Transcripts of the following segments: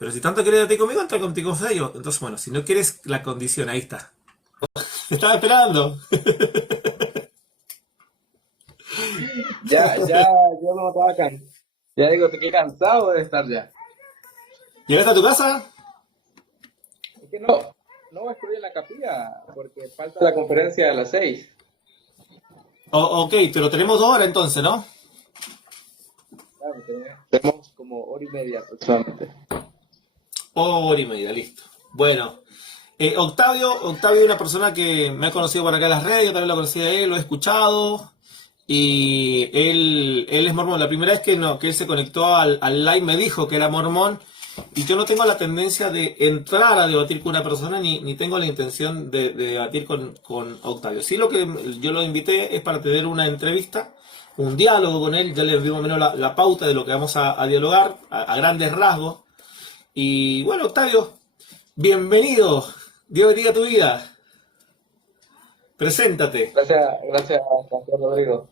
Pero si tanto quieres debatir conmigo, entra contigo yo. Entonces, bueno, si no quieres la condición, ahí está. Te estaba esperando. Ya, yo no estaba cansado. Ya digo, estoy cansado de estar ya. ¿Llegaste a tu casa? Es que no estoy en la capilla porque falta la conferencia de las 6. Ok, pero tenemos 2 horas entonces, ¿no? Claro, tenemos como hora y media aproximadamente. Hora y media, listo. Bueno, Octavio es una persona que me ha conocido por acá en las redes, yo también lo conocí a él, lo he escuchado. Y él es mormón. La primera vez que él se conectó al live me dijo que era mormón. Y yo no tengo la tendencia de entrar a debatir con una persona, ni tengo la intención de debatir con Octavio. Sí, lo que yo lo invité es para tener una entrevista, un diálogo con él. Ya le envío más o menos la pauta de lo que vamos a dialogar, a grandes rasgos. Y bueno, Octavio, bienvenido. Dios bendiga tu vida. Preséntate. Gracias, Rodrigo.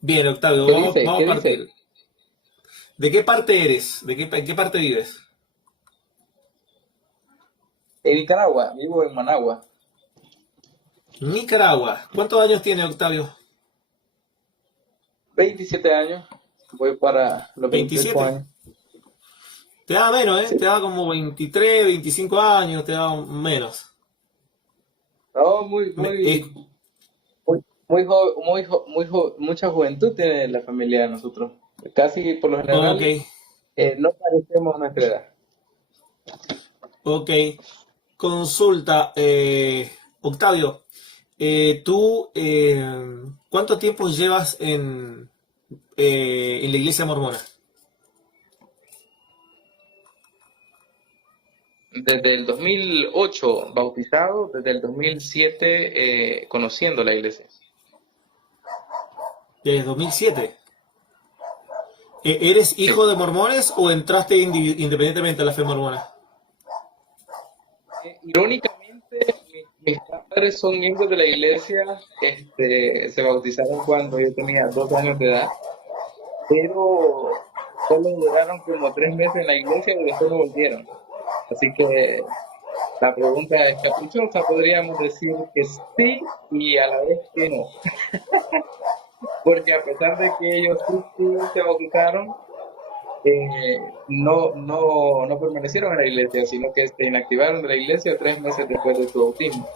Bien, Octavio, ¿Qué vamos, dice? vamos ¿Qué a dice? partir. ¿De qué parte eres? ¿En qué parte vives? En Nicaragua, vivo en Managua. Nicaragua. ¿Cuántos años tiene Octavio? 27 años. Voy para los 28 27. años. Te da menos, ¿eh? Sí. Te da como 23, 25 años, te da menos. No, Me- es- mucha juventud tiene la familia de nosotros. Casi por lo ok, general no parecemos nuestra edad. ok. Consulta, Octavio, tú, ¿cuánto tiempo llevas en la iglesia mormona? Desde el 2008 bautizado, desde el 2007 conociendo la iglesia. Desde 2007. ¿Eres Sí. hijo de mormones o entraste independientemente a la fe mormona? Irónicamente, mis padres son miembros de la iglesia, se bautizaron cuando yo tenía 2 años de edad, pero solo duraron como 3 meses en la iglesia y después no volvieron. Así que la pregunta es caprichosa, podríamos decir que sí y a la vez que no. Porque a pesar de que ellos sí se bautizaron, no permanecieron en la iglesia, sino que se inactivaron de la iglesia 3 meses después de su bautismo.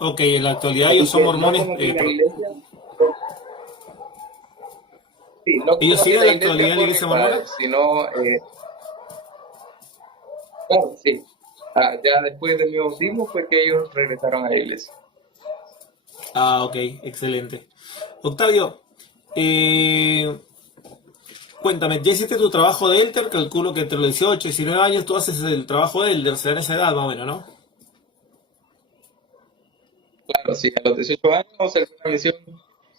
Ok, en la actualidad ellos Así son que no mormones. conocí la iglesia, sí, no ¿Ellos conocí siguen en la la iglesia actualidad en la por mis iglesia mormona? padres, sino, claro, sí. Ya después de mi bautismo fue que ellos regresaron a la iglesia. Ah, ok, excelente. Octavio, eh, cuéntame, ¿ya hiciste tu trabajo de Elder? Calculo que entre los 18 y 19 años tú haces el trabajo de Elder, será en esa edad más o menos, ¿no? Claro, sí, a los 18 años se fue una misión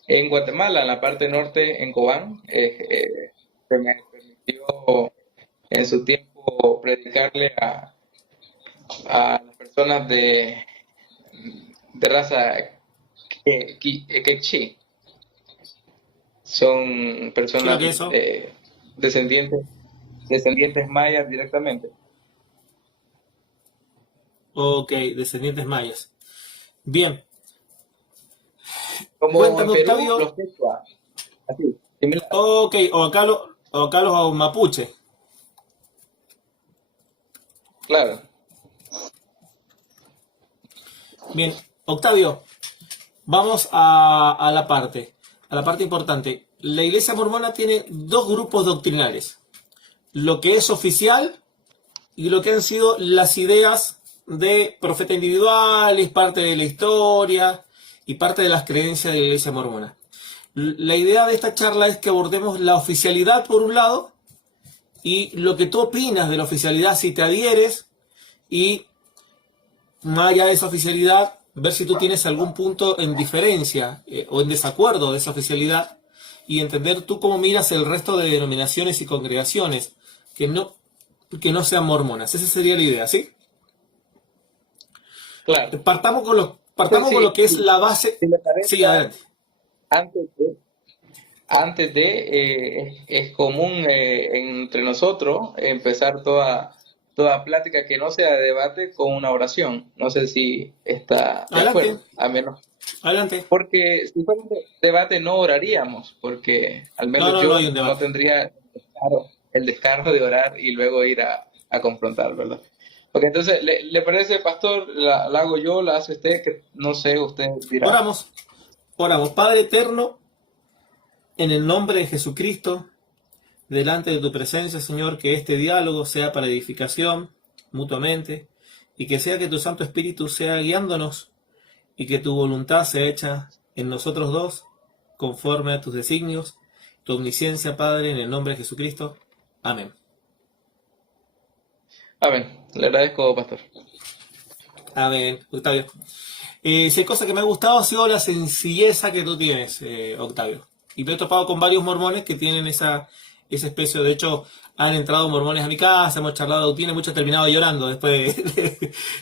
en Guatemala, en la parte norte, en Cobán. Se me permitió en su tiempo predicarle a las personas de raza quechí. Son ¿Qué es lo personas que es eso? descendientes, descendientes mayas directamente. Ok, descendientes mayas. Bien, Como en cuéntame, Perú, Octavio. los quechua, así, similar. Ok, o acá los mapuche. Claro. Bien, Octavio, vamos a la parte importante. La iglesia mormona tiene 2 grupos doctrinales. Lo que es oficial y lo que han sido las ideas de profeta individual, y parte de la historia y parte de las creencias de la iglesia mormona. La idea de esta charla es que abordemos la oficialidad por un lado y lo que tú opinas de la oficialidad, si te adhieres, y más allá de esa oficialidad, ver si tú tienes algún punto en diferencia o en desacuerdo de esa oficialidad y entender tú cómo miras el resto de denominaciones y congregaciones que no sean mormonas. Esa sería la idea, ¿sí? Claro. Partamos con Entonces, lo que es la base. si le parece, Sí, adelante. antes de, antes de, es común entre nosotros empezar toda plática que no sea debate con una oración. No sé si está de Adelante, acuerdo, a menos, adelante. porque si fuera un debate no oraríamos, porque al No, menos no, no yo hay un no debate. tendría el descaro de orar y luego ir a confrontar, ¿verdad? Porque entonces, ¿le parece, pastor? La hago yo, la hace usted, que no sé, usted dirá. Oramos, oramos. Padre eterno, en el nombre de Jesucristo, delante de tu presencia, Señor, que este diálogo sea para edificación mutuamente y que sea que tu Santo Espíritu sea guiándonos y que tu voluntad sea hecha en nosotros dos conforme a tus designios, tu omnisciencia, Padre, en el nombre de Jesucristo. Amén. Amén. Le agradezco, pastor. Amén, Octavio. Si hay cosa que me ha gustado ha sido la sencilleza que tú tienes, Octavio. Y me he topado con varios mormones que tienen esa especie. De hecho, han entrado mormones a mi casa, hemos charlado de doctrina, muchos han terminado llorando después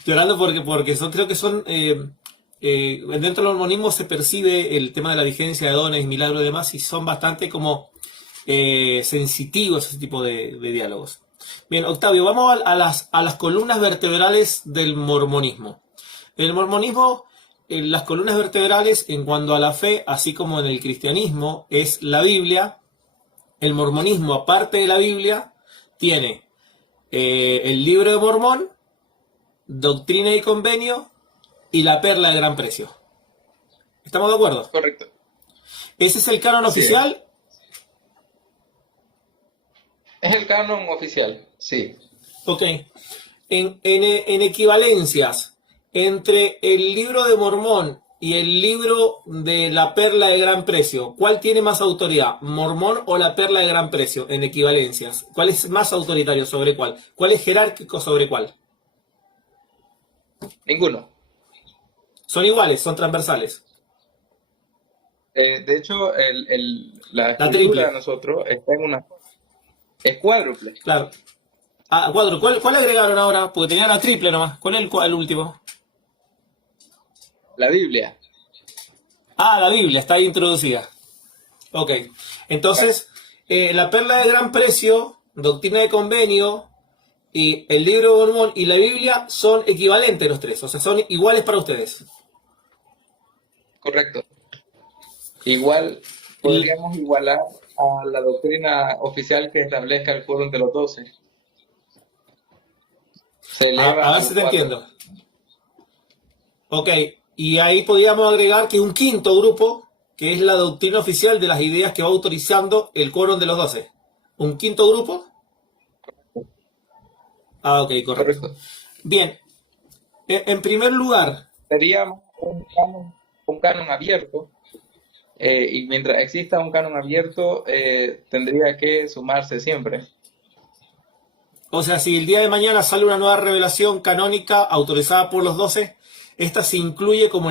llorando porque creo que son dentro del mormonismo se percibe el tema de la vigencia de dones, milagros y demás, y son bastante como sensitivos ese tipo de diálogos. Bien, Octavio, vamos a las columnas vertebrales del mormonismo. El mormonismo, en las columnas vertebrales, en cuanto a la fe, así como en el cristianismo, es la Biblia. El mormonismo, aparte de la Biblia, tiene el libro de Mormón, Doctrina y Convenio y la Perla de Gran Precio. ¿Estamos de acuerdo? Correcto. Ese es el canon Así es. oficial. Es el canon oficial, sí. Ok. En equivalencias entre el libro de Mormón y el libro de la Perla de Gran Precio, ¿cuál tiene más autoridad? ¿Mormón o la Perla de Gran Precio en equivalencias? ¿Cuál es más autoritario sobre cuál? ¿Cuál es jerárquico sobre cuál? Ninguno. Son iguales, son transversales. De hecho, la La escritura de triple, nosotros está en una... Es cuádruple. claro. Ah, cuadro, ¿cuál agregaron ahora? Porque tenían la triple nomás. ¿Cuál es el último? La Biblia. Ah, la Biblia, está ahí introducida. Ok. Entonces, la Perla de Gran Precio, Doctrina de Convenio y el libro de Mormón y la Biblia son equivalentes los tres. O sea, son iguales para ustedes. Correcto. Igual L- podríamos igualar a la doctrina oficial que establezca el quórum de los 12. Se eleva a a ver los si te 4. entiendo. Ok. Y ahí podríamos agregar que un quinto grupo, que es la doctrina oficial de las ideas que va autorizando el quórum de los 12. ¿Un quinto grupo? Ah, ok, correcto. Correcto. Bien. En primer lugar, Sería un canon abierto. Y mientras exista un canon abierto, tendría que sumarse siempre. o sea, si el día de mañana sale una nueva revelación canónica autorizada por los 12, esta se incluye como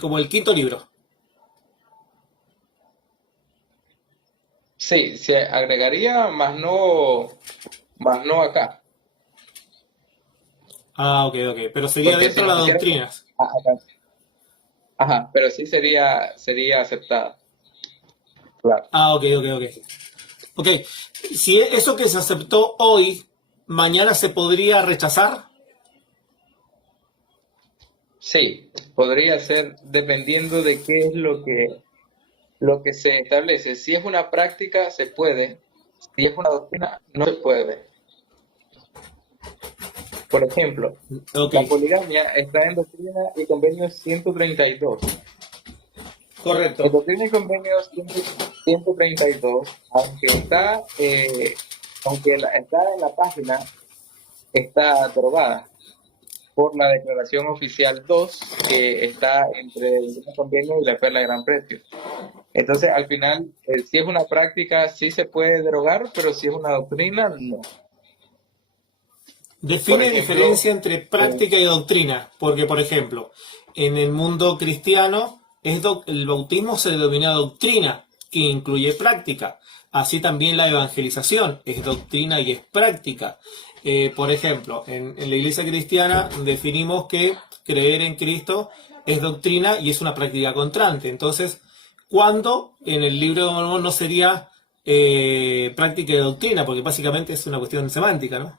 como el quinto libro. Sí, se agregaría, más no acá. Ah, ok, ok. Pero sería Porque dentro si de nos las quisiéramos... doctrinas. Acá. Ajá, pero sí sería aceptada. Claro. Ah, ok, ok, ok. Ok, si eso que se aceptó hoy, mañana se podría rechazar. Sí, podría ser dependiendo de qué es lo que se establece. Si es una práctica, se puede. Si es una doctrina, no se puede. Por ejemplo, Ok, la poligamia está en Doctrina y Convenio 132. En correcto. Doctrina y Convenio 132, está en la página, está aprobada por la Declaración Oficial 2, que está entre el Convenio y la Perla de Gran Precio. Entonces, al final, si es una práctica, sí se puede derogar, pero si es una doctrina, no. Por Define ejemplo, diferencia entre práctica y doctrina, porque, por ejemplo, en el mundo cristiano el bautismo se denomina doctrina, que incluye práctica. Así también la evangelización es doctrina y es práctica. Por ejemplo, en la iglesia cristiana definimos que creer en Cristo es doctrina y es una práctica constante. Entonces, cuando en el libro de Mormón no sería práctica y doctrina, porque básicamente es una cuestión semántica, ¿no?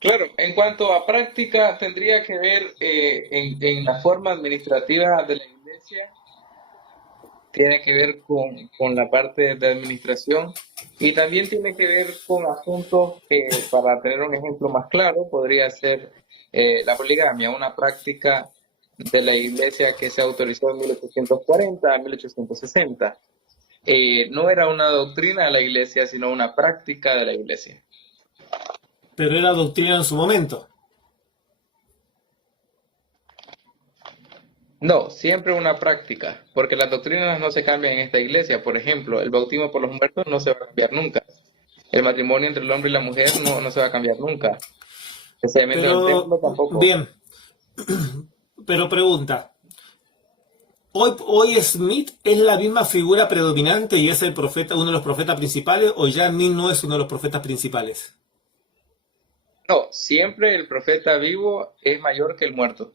Claro, en cuanto a práctica, tendría que ver en la forma administrativa de la iglesia, tiene que ver con la parte de administración y también tiene que ver con asuntos que, para tener un ejemplo más claro, podría ser la poligamia, una práctica de la iglesia que se autorizó en 1840 a 1860. No era una doctrina de la iglesia, sino una práctica de la iglesia. Pero era doctrina en su momento. No, siempre una práctica, porque las doctrinas no se cambian en esta iglesia. Por ejemplo, el bautismo por los muertos no se va a cambiar nunca. El matrimonio entre el hombre y la mujer no se va a cambiar nunca. El seguimiento del Pero, templo tampoco. bien, pero pregunta, ¿hoy Smith es la misma figura predominante y es el profeta, uno de los profetas principales, o ya Smith no es uno de los profetas principales? No, siempre el profeta vivo es mayor que el muerto.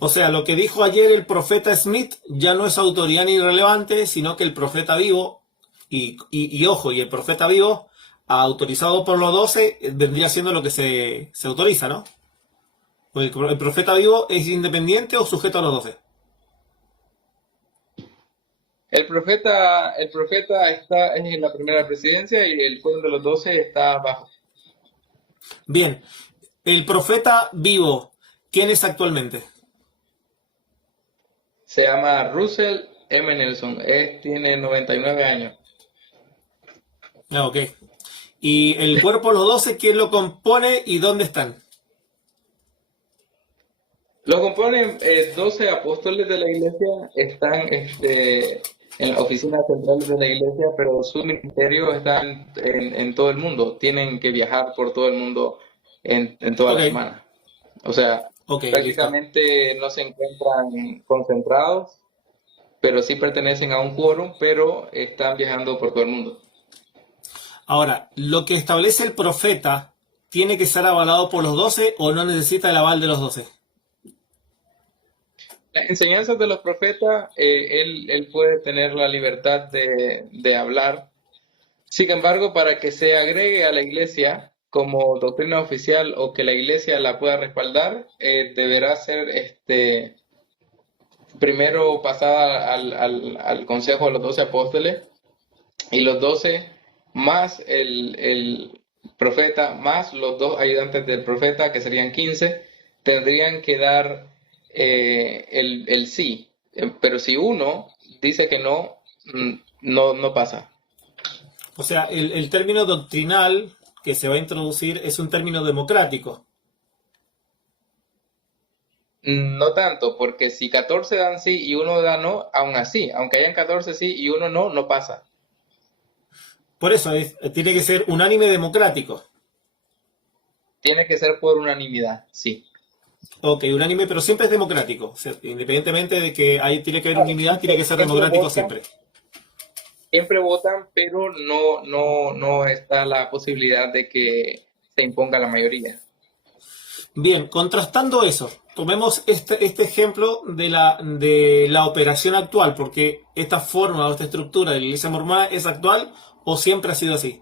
O sea, lo que dijo ayer el profeta Smith ya no es autoridad ni relevante, sino que el profeta vivo, y ojo, y el profeta vivo, autorizado por los 12, vendría siendo lo que se autoriza, ¿no? Pues el profeta vivo es independiente o sujeto a los 12. El profeta está en la primera presidencia y el pueblo de los 12 está abajo. Bien, el profeta vivo, ¿quién es actualmente? Se llama Russell M. Nelson. Tiene 99 años. Ah, ok. ¿Y el cuerpo de los 12, quién lo compone y dónde están? Lo componen 12 apóstoles de la iglesia, están en las oficinas centrales de la iglesia, pero su ministerio está en todo el mundo. Tienen que viajar por todo el mundo en toda Ok, la semana. O sea, ok, listo. prácticamente no se encuentran concentrados, pero sí pertenecen a un quórum, pero están viajando por todo el mundo. Ahora, lo que establece el profeta, ¿tiene que ser avalado por los 12 o no necesita el aval de los 12? Las enseñanzas de los profetas, él puede tener la libertad de hablar. Sin embargo, para que se agregue a la iglesia como doctrina oficial o que la iglesia la pueda respaldar, deberá ser primero pasada al consejo de los 12 apóstoles y los 12 más el profeta, más los dos ayudantes del profeta, que serían 15, tendrían que dar el sí. Pero si uno dice que no, no pasa. O sea, el término doctrinal que se va a introducir es un término democrático. No tanto, porque si 14 dan sí y uno da no, aún así, aunque hayan 14 sí y uno no, no pasa. Por eso tiene que ser unánime democrático. Tiene que ser por unanimidad, sí. Ok, unánime, pero siempre es democrático. O sea, independientemente de que ahí tiene que haber unanimidad, tiene que ser Siempre democrático votan, siempre. siempre votan, pero no está la posibilidad de que se imponga la mayoría. Bien, contrastando eso, tomemos este ejemplo de la operación actual, porque esta forma o esta estructura de la Iglesia Mormona es actual o siempre ha sido así.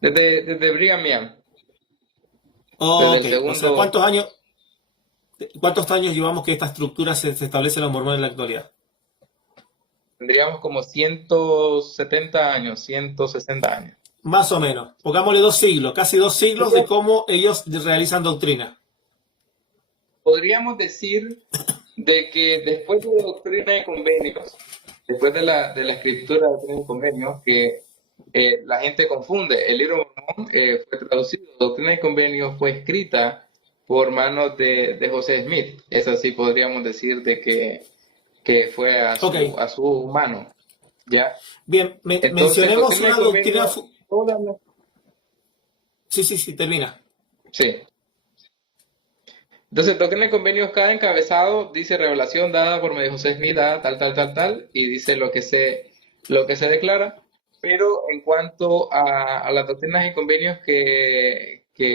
Desde Brigham Young, desde Ok, el o sea, segundo, ¿cuántos años llevamos que esta estructura se establece en los mormones en la actualidad? tendríamos como 170 años, 160 años. Más o menos. Pongámosle 2 siglos, casi 2 siglos de cómo ellos realizan doctrina. Podríamos decir de que después de Doctrina y Convenios, después de la escritura de Doctrina y Convenios, que la gente confunde, el libro de Mormón fue traducido, Doctrina y Convenios fue escrita por manos de José Smith. Es así, podríamos decir de que fue a Ok, su mano, ¿ya? bien, Entonces, mencionemos Doctrina y una doctrina... Convenios, todas las- Sí, sí, sí, termina. sí. Entonces, Doctrina y Convenios, cada encabezado dice revelación dada por medio de José Smith, dada tal, tal, tal, tal, y dice lo que se declara. Pero en cuanto a las doctrinas y convenios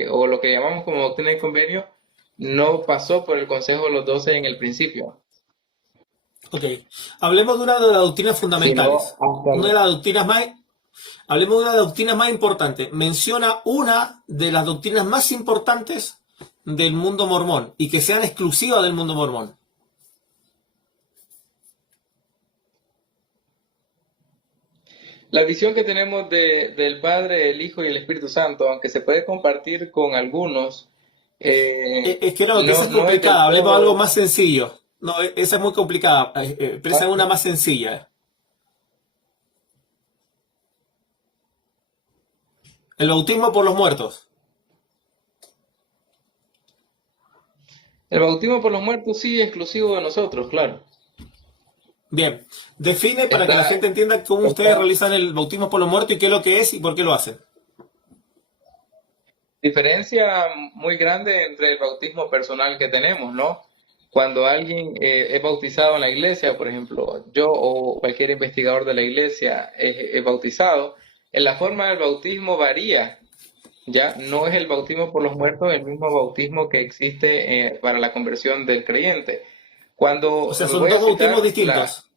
o lo que llamamos como doctrina y convenios, no pasó por el Consejo de los 12 en el principio, Ok. Hablemos de una de las doctrinas sino fundamentales. hasta Una de las doctrinas más, hablemos de una de las doctrinas más importantes. Menciona una de las doctrinas más importantes del mundo mormón y que sean exclusivas del mundo mormón. la visión que tenemos del Padre, el Hijo y el Espíritu Santo, aunque se puede compartir con algunos, Es que no, que esa no, es no es del complicada. Hablemos de algo todo. más sencillo. No, esa es muy complicada. Pero esa es una más sencilla. El bautismo por los muertos. El bautismo por los muertos sí es exclusivo de nosotros, claro. Bien. Define para que la Está, gente entienda cómo ustedes está realizan el bautismo por los muertos y qué es lo que es y por qué lo hacen. diferencia muy grande entre el bautismo personal que tenemos, ¿no? Cuando alguien es bautizado en la iglesia, por ejemplo, yo o cualquier investigador de la iglesia es bautizado, en la forma del bautismo varía, ya no es el bautismo por los muertos el mismo bautismo que existe para la conversión del creyente. O Cuando sea, son voy a dos bautismos citar la, distintos.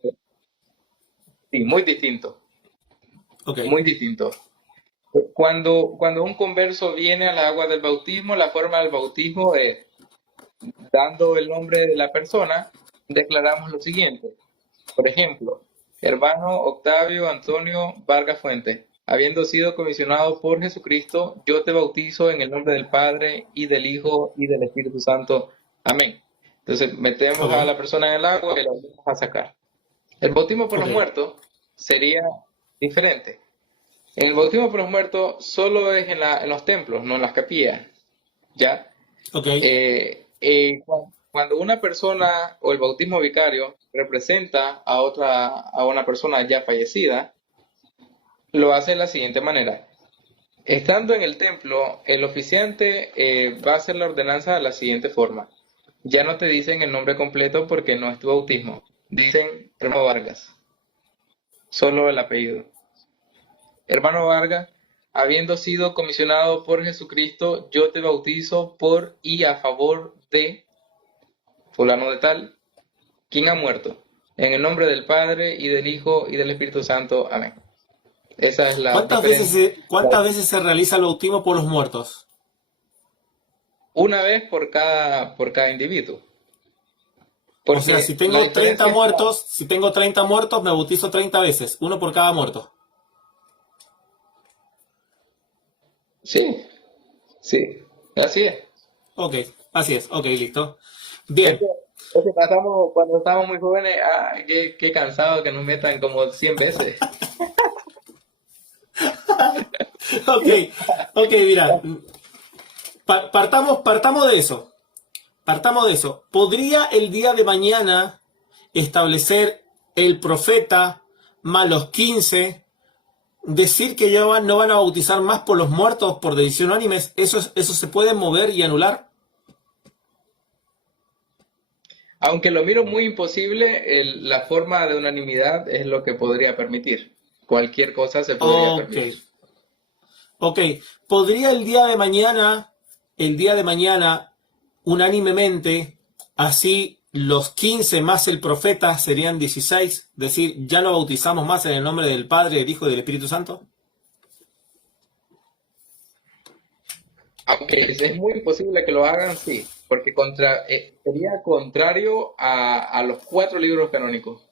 sí, muy distinto, Ok. muy distinto. Cuando un converso viene a la agua del bautismo, la forma del bautismo es dando el nombre de la persona, declaramos lo siguiente. Por ejemplo, hermano Octavio Antonio Vargas Fuente, habiendo sido comisionado por Jesucristo, yo te bautizo en el nombre del Padre y del Hijo y del Espíritu Santo. Amén. Entonces metemos a Ok. la persona en el agua y la vamos a sacar. El bautismo por Ok. los muertos sería diferente. En el bautismo por los muertos solo es en los templos, no en las capillas. ¿Ya? Ok. Cuando una persona o el bautismo vicario representa a una persona ya fallecida, lo hace de la siguiente manera. Estando en el templo, el oficiante va a hacer la ordenanza de la siguiente forma. Ya no te dicen el nombre completo porque no es tu bautismo. Dicen hermano Vargas, solo el apellido. Hermano Vargas, habiendo sido comisionado por Jesucristo, yo te bautizo por y a favor de fulano de tal, quien ha muerto. En el nombre del Padre y del Hijo y del Espíritu Santo. Amén. Esa es la diferencia. Cuántas veces se realiza el bautismo por los muertos? Una vez por cada individuo. O sea, Porque la diferencia está. si tengo 30 muertos, me bautizo 30 veces, uno por cada muerto. Sí, sí, así es. Ok, así es, ok, listo. Es Bien, que, es que pasamos, cuando estábamos muy jóvenes, qué cansado que nos metan como 100 veces. ok, ok, mira, partamos de eso, partamos de eso. ¿Podría el día de mañana establecer el profeta más los 15, decir que ya no van a bautizar más por los muertos por decisión unánime? ¿Eso se puede mover y anular? Aunque lo miro muy imposible, la forma de unanimidad es lo que podría permitir. Cualquier cosa se podría Ok, permitir. ok. ¿Podría el día de mañana, unánimemente, así los 15 más el profeta serían 16, decir, ya no bautizamos más en el nombre del Padre, del Hijo y del Espíritu Santo? Aunque es muy imposible que lo hagan, sí, porque sería contrario a los 4 libros canónicos.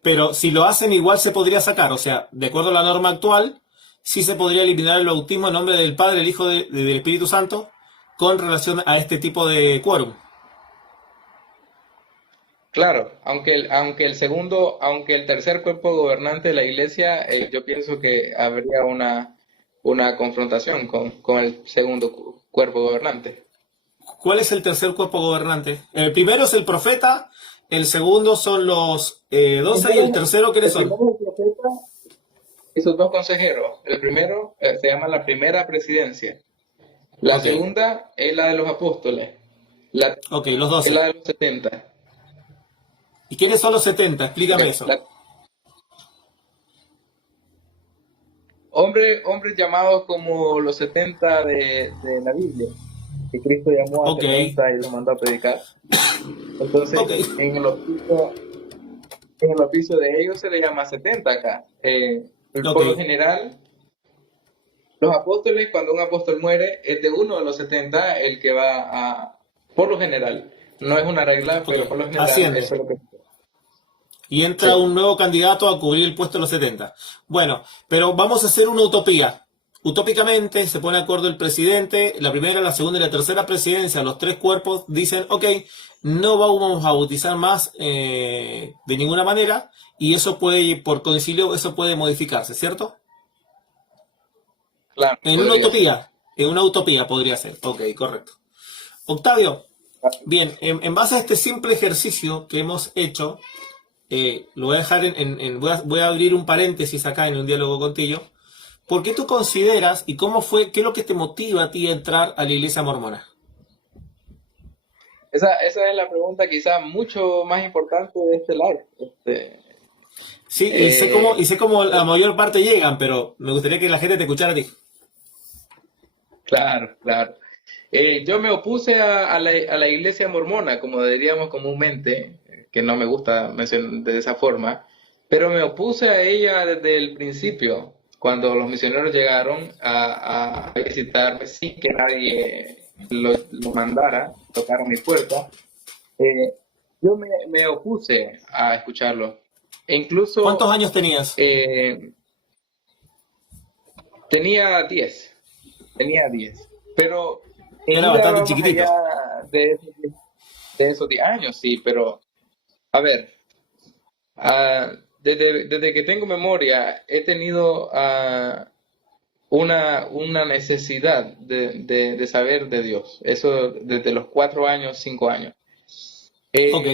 Pero si lo hacen igual se podría sacar, o sea, de acuerdo a la norma actual, sí se podría eliminar el bautismo en nombre del Padre, del Hijo y del Espíritu Santo con relación a este tipo de quórum. Claro, aunque el tercer cuerpo gobernante de la iglesia, yo pienso que habría una confrontación con el segundo cuerpo gobernante. ¿Cuál es el tercer cuerpo gobernante? El primero es el profeta, el segundo son los 12 y el tercero, ¿quiénes El son? primero es el profeta y sus 2 consejeros. El primero se llama la primera presidencia. La Ok, segunda es la de los apóstoles. La ok, los es la 12. de los 70. ¿Y quiénes son los 70? Explícame eso. Hombres llamados como los 70 de la Biblia. que Cristo llamó a Ok, 70 y los mandó a predicar. Entonces, ok, en el oficio de ellos se le llama 70 acá. ok, Por lo general, los apóstoles, cuando un apóstol muere, es de uno de los 70 el que va a, por lo general, no es una regla, ok. pero por lo general Asciende. eso es lo que Y sí. entra un nuevo candidato a cubrir el puesto de los 70. Bueno, pero vamos a hacer una utopía. Utópicamente se pone de acuerdo el presidente, la primera, la segunda y la tercera presidencia, los tres cuerpos dicen, ok, no vamos a bautizar más de ninguna manera y eso puede, por concilio, eso puede modificarse, ¿cierto? Claro, podría ser. En una utopía podría ser. Ok, correcto. Octavio, bien, en base a este simple ejercicio que hemos hecho, lo voy a dejar voy a abrir un paréntesis acá en un diálogo contigo. ¿Por qué tú consideras y cómo fue, qué es lo que te motiva a ti a entrar a la iglesia mormona? Esa es la pregunta quizá mucho más importante de este live. Sí, y Eh, sé cómo la mayor parte llegan, pero me gustaría que la gente te escuchara a ti. claro, claro. Yo me opuse a la iglesia mormona, como diríamos comúnmente, que no me gusta mencionar de esa forma, pero me opuse a ella desde el principio, cuando los misioneros llegaron a visitarme sin que nadie lo mandara, tocaron mi puerta. eh, yo me opuse a escucharlo. E ¿Cuántos incluso años tenías? eh, tenía 10, tenía 10, pero mi Era vida bastante va más allá chiquitito. de esos, de esos 10 años, sí, pero a ver, desde que tengo memoria he tenido una necesidad de saber de Dios, eso desde los 4 años, 5 años. Ok,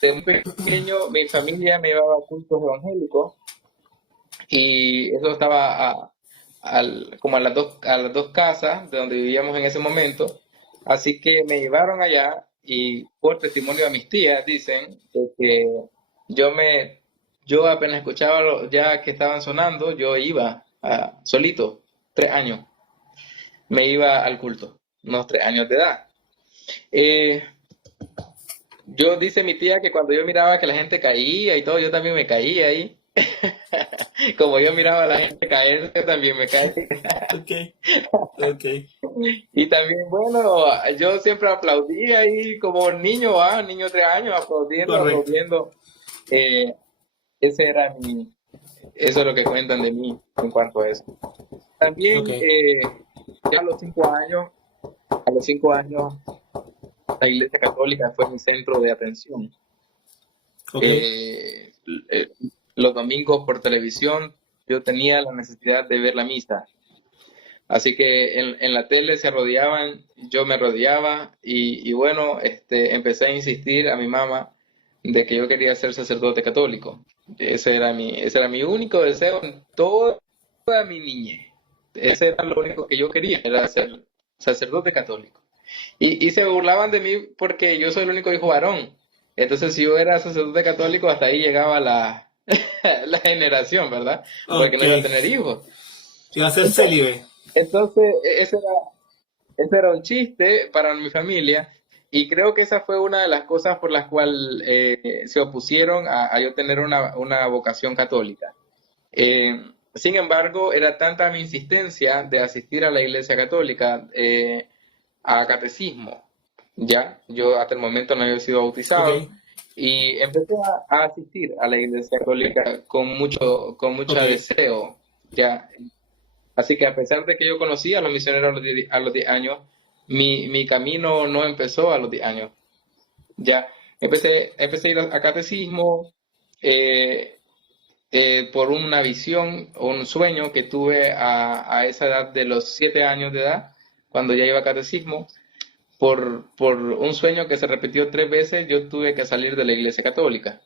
De muy pequeño mi familia me llevaba a cultos evangélicos y eso estaba como a las dos casas de donde vivíamos en ese momento. Así que me llevaron allá y por testimonio de mis tías dicen de que yo me, yo apenas escuchaba ya que estaban sonando, yo iba solito, 3 años, me iba al culto, unos 3 años de edad. Eh, yo dice mi tía que cuando yo miraba que la gente caía y todo, yo también me caía ahí. Como yo miraba a la gente caer, yo también me caía. ok, ok, Y también, bueno, yo siempre aplaudía ahí como niño, niño de 3 años, aplaudiendo, correcto. aplaudiendo. Eh, ese era eso es lo que cuentan de mí en cuanto a eso. Ok, También, ya a los 5 años, la Iglesia Católica fue mi centro de atención. ok, Eh, eh, los domingos por televisión yo tenía la necesidad de ver la misa. Así que en la tele se rodeaban, yo me rodeaba y bueno, empecé a insistir a mi mamá de que yo quería ser sacerdote católico. Ese era mi único deseo en toda mi niñez. Ese era lo único que yo quería, era ser sacerdote católico. Y se burlaban de mí porque yo soy el único hijo varón. Entonces, si yo era sacerdote católico, hasta ahí llegaba la generación, ¿verdad? Porque ok. no iba a tener hijos. Iba a ser célibe. Entonces, ese era un chiste para mi familia y creo que esa fue una de las cosas por las cuales se opusieron a yo tener una vocación católica. Sin embargo, era tanta mi insistencia de asistir a la Iglesia Católica, a catecismo, ya, yo hasta el momento no había sido Ok, bautizado y empecé a asistir a la Iglesia Católica con mucho ok, deseo, ya. Así que a pesar de que yo conocía a los misioneros a los 10 años, mi camino no empezó a los 10 años. Ya empecé a ir a catecismo eh, por una visión o un sueño que tuve a esa edad de los 7 años de edad, cuando ya iba a catecismo. Por un sueño que se repitió 3 veces, yo tuve que salir de la Iglesia Católica.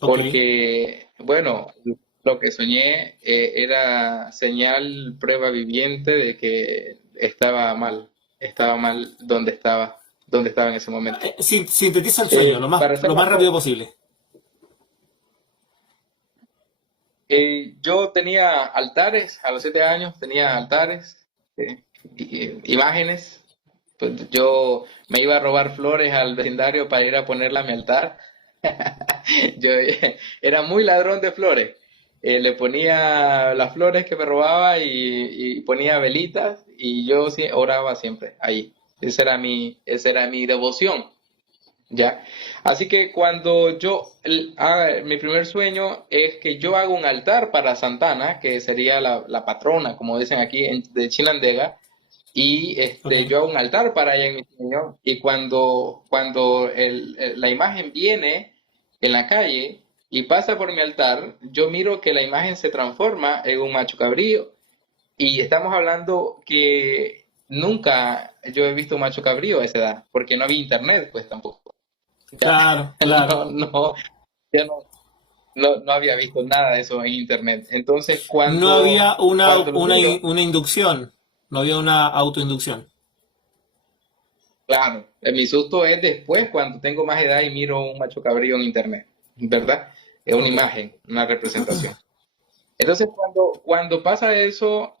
ok. Porque, bueno, lo que soñé era señal, prueba viviente de que estaba mal donde estaba en ese momento. Sintetiza el sueño Para ser lo más, más rápido posible. Yo tenía altares, a los 7 años tenía altares, imágenes. Pues yo me iba a robar flores al vecindario para ir a ponerla a mi altar. Yo era muy ladrón de flores. Le ponía las flores que me robaba y ponía velitas y yo sí, oraba siempre ahí. Esa era mi devoción. ¿Ya? Así que cuando mi primer sueño es que yo hago un altar para Santana, que sería la patrona, como dicen aquí, de Chinandega, y Ok. yo hago un altar para ella en mi sueño, y cuando la imagen viene en la calle y pasa por mi altar, yo miro que la imagen se transforma en un macho cabrío, y estamos hablando que nunca yo he visto un macho cabrío a esa edad, porque no había internet, pues tampoco. Ya, Claro, claro. no, no, ya no había visto nada de eso en internet. Entonces, No había cuando lo miro, una inducción, no había una autoinducción. claro, mi susto es después cuando tengo más edad y miro un macho cabrío en internet, ¿verdad? Es una Ok. imagen, una representación. Entonces, cuando pasa eso,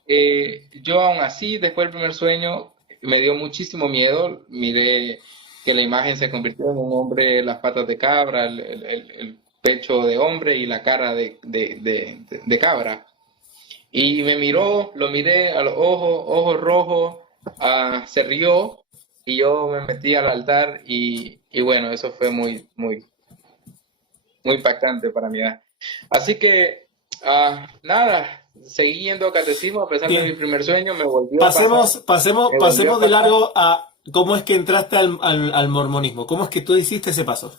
yo aún así, después del primer sueño, me dio muchísimo miedo. Miré que la imagen se convirtió en un hombre, las patas de cabra, el pecho de hombre y la cara de cabra. Y me miró, lo miré a los ojos, ojos rojos, se rió y yo me metí al altar y bueno, eso fue muy, muy, muy impactante para mí, ¿verdad? Así que, nada, seguí yendo a catecismo a pesar de mi Bien. primer sueño, me volvió a Pasemos de pasar. largo a cómo es que entraste al mormonismo. ¿Cómo es que tú hiciste ese paso?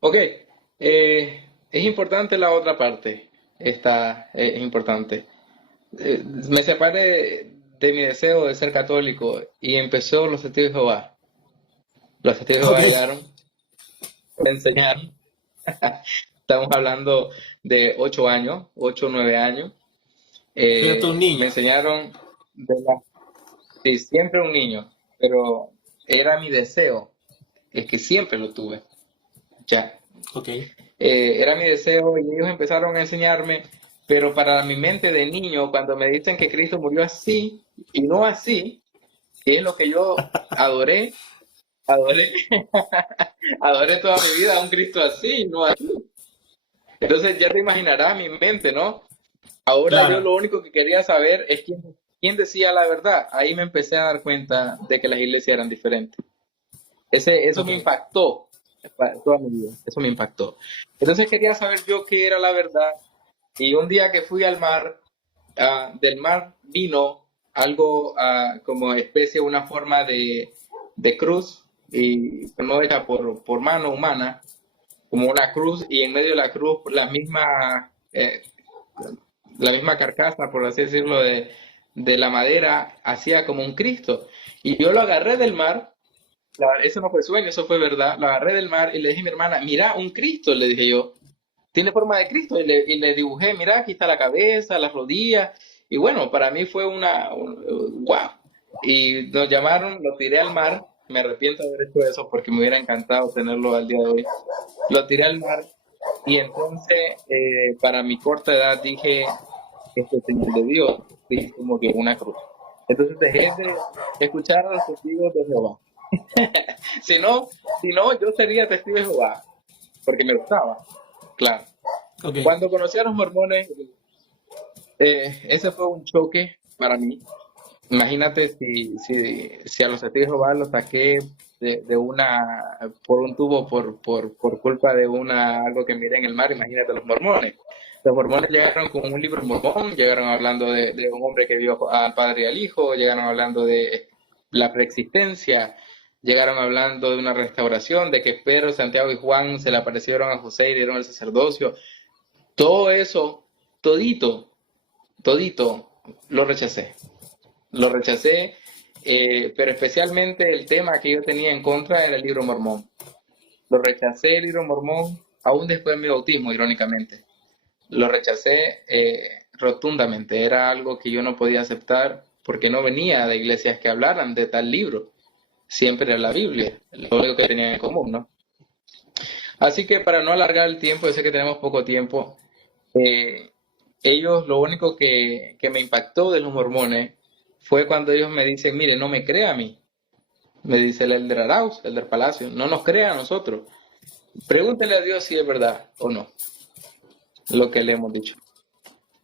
Ok, es importante la otra parte, esta es importante. Me separé de mi deseo de ser católico y empezó los testigos de Jehová. Los testigos de Ok. Jehová llegaron, me enseñaron. Estamos hablando de 8 años, 8 o 9 años. Era todo un Me niño. enseñaron sí, siempre un niño, pero era mi deseo, es que siempre lo tuve, ya. Ok. Era mi deseo y ellos empezaron a enseñarme, pero para mi mente de niño, cuando me dicen que Cristo murió así y no así, que es lo que yo adoré, adoré toda mi vida a un Cristo así, no así. Entonces ya te imaginarás mi mente, ¿no? Ahora yo Claro. lo único que quería saber es quién decía la verdad. Ahí me empecé a dar cuenta de que las iglesias eran diferentes. Eso Ok. me impactó toda mi vida, eso me impactó. Entonces quería saber yo qué era la verdad y un día que fui al mar, del mar vino algo como especie, una forma de cruz y no era por mano humana, como una cruz y en medio de la cruz la misma carcasa, por así decirlo, de la madera hacía como un Cristo. Y yo lo agarré del mar. Eso no fue sueño, eso fue verdad. Lo agarré del mar y le dije a mi hermana, mira, un Cristo, le dije yo, tiene forma de Cristo. Y le dibujé, mira, aquí está la cabeza, las rodillas. Y bueno, para mí fue wow. Y nos llamaron, lo tiré al mar. Me arrepiento de haber hecho eso porque me hubiera encantado tenerlo al día de hoy. Lo tiré al mar y entonces, para mi corta edad, dije, este Señor de Dios, y como que una cruz. Entonces dejé de escuchar a los testigos de Jehová. Si no, yo sería testigo de Jehová, porque me gustaba, claro. Ok. Cuando conocí a los mormones, ese fue un choque para mí. Imagínate si a los testigos de Jehová los saqué por un tubo por culpa de algo que miré en el mar, imagínate los mormones. Los mormones llegaron con un libro mormón, llegaron hablando de un hombre que vio al Padre y al Hijo, llegaron hablando de la preexistencia, llegaron hablando de una restauración, de que Pedro, Santiago y Juan se le aparecieron a José y dieron el sacerdocio. Todo eso, todito, todito, lo rechacé. Lo rechacé, pero especialmente el tema que yo tenía en contra era el libro mormón. Lo rechacé el libro mormón aún después de mi bautismo, irónicamente. Lo rechacé rotundamente. Era algo que yo no podía aceptar porque no venía de iglesias que hablaran de tal libro. Siempre era la Biblia, lo único que tenían en común, ¿no? Así que para no alargar el tiempo, yo sé que tenemos poco tiempo, eh, ellos lo único que me impactó de los mormones fue cuando ellos me dicen, mire, no me crea a mí, me dice el Elder Arauz, el del Palacio, no nos crea a nosotros. Pregúntele a Dios si es verdad o no lo que le hemos dicho.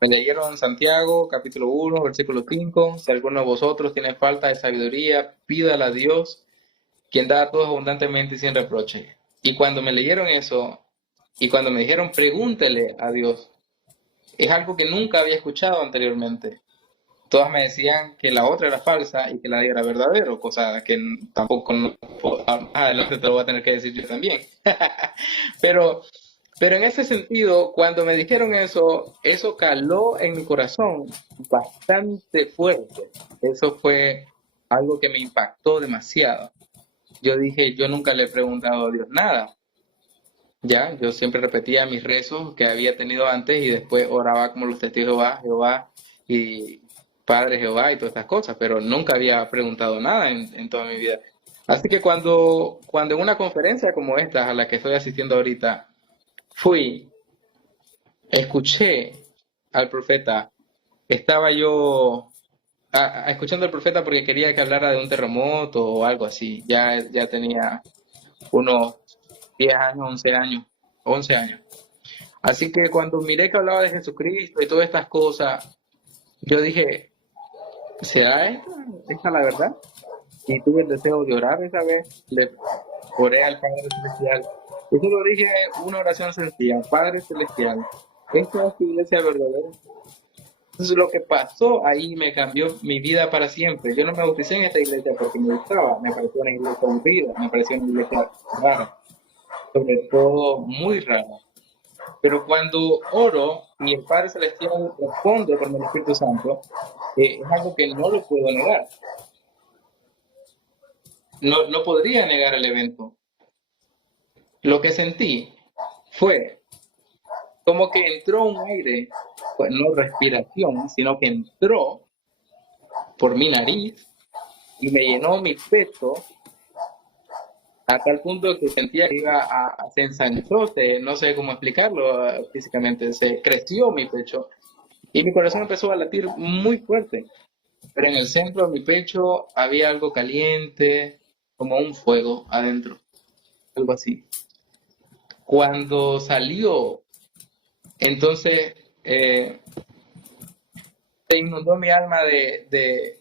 Me leyeron Santiago, capítulo 1, versículo 5. Si alguno de vosotros tiene falta de sabiduría, pídala a Dios, quien da a todos abundantemente y sin reproche. Y cuando me leyeron eso, y cuando me dijeron pregúntele a Dios, es algo que nunca había escuchado anteriormente. Todas me decían que la otra era falsa y que la de era verdadero, cosa que tampoco adelante te lo voy a tener que decir yo también. Pero pero en ese sentido, cuando me dijeron eso, eso caló en mi corazón bastante fuerte. Eso fue algo que me impactó demasiado. Yo dije, yo nunca le he preguntado a Dios nada. Ya, yo siempre repetía mis rezos que había tenido antes y después oraba como los testigos de Jehová, Jehová y Padre Jehová y todas estas cosas, pero nunca había preguntado nada en toda mi vida. Así que cuando en una conferencia como esta, a la que estoy asistiendo ahorita, fui, escuché al profeta, estaba yo escuchando al profeta porque quería que hablara de un terremoto o algo así. Ya tenía unos 10 años, 11 años, 11 años. Así que cuando miré que hablaba de Jesucristo y todas estas cosas, yo dije, ¿será esta la verdad? Y tuve el deseo de orar esa vez, le oré al Padre Celestial. Y solo dije una oración sencilla, Padre Celestial, ¿esta es tu iglesia verdadera? Entonces lo que pasó ahí me cambió mi vida para siempre. Yo no me bauticé en esta iglesia porque me gustaba, me pareció una iglesia aburrida, me pareció una iglesia rara, sobre todo muy rara. Pero cuando oro y el Padre Celestial responde con el Espíritu Santo, es algo que no lo puedo negar. No podría negar el evento. Lo que sentí fue como que entró un aire, pues no respiración, sino que entró por mi nariz y me llenó mi pecho a tal punto que sentía que se ensanchó, no sé cómo explicarlo físicamente, se creció mi pecho y mi corazón empezó a latir muy fuerte, pero en el centro de mi pecho había algo caliente, como un fuego adentro, algo así. Cuando salió, entonces se inundó mi alma de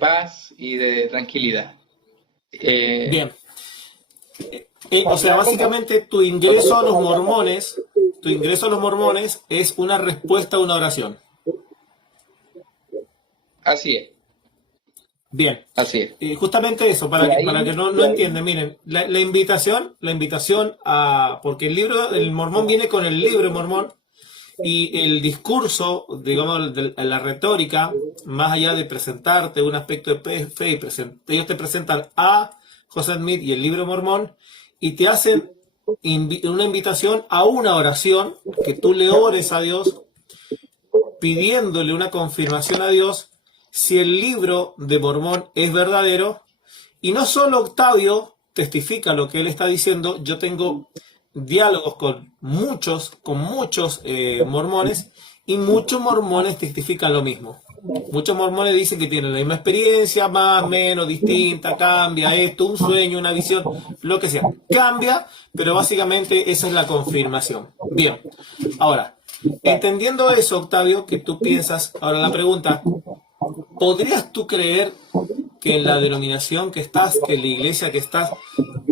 paz y de tranquilidad. Bien. O sea, básicamente tu ingreso a los mormones, es una respuesta a una oración. Así es, Bien. así es. Justamente eso, Y ahí, para que no entiendan, miren, la invitación a, porque el mormón viene con el libro mormón y el discurso, digamos, la retórica, más allá de presentarte un aspecto de fe, ellos te presentan a Joseph Smith y el libro mormón y te hacen una invitación a una oración, que tú le ores a Dios pidiéndole una confirmación a Dios si el libro de Mormón es verdadero. Y no solo Octavio testifica lo que él está diciendo, yo tengo diálogos con muchos mormones y muchos mormones testifican lo mismo. Muchos mormones dicen que tienen la misma experiencia, más, menos, distinta, cambia esto, un sueño, una visión, lo que sea. Cambia, pero básicamente esa es la confirmación. Bien, ahora, entendiendo eso, Octavio, que tú piensas, ahora la pregunta, ¿podrías tú creer que en la denominación que estás, que en la iglesia que estás,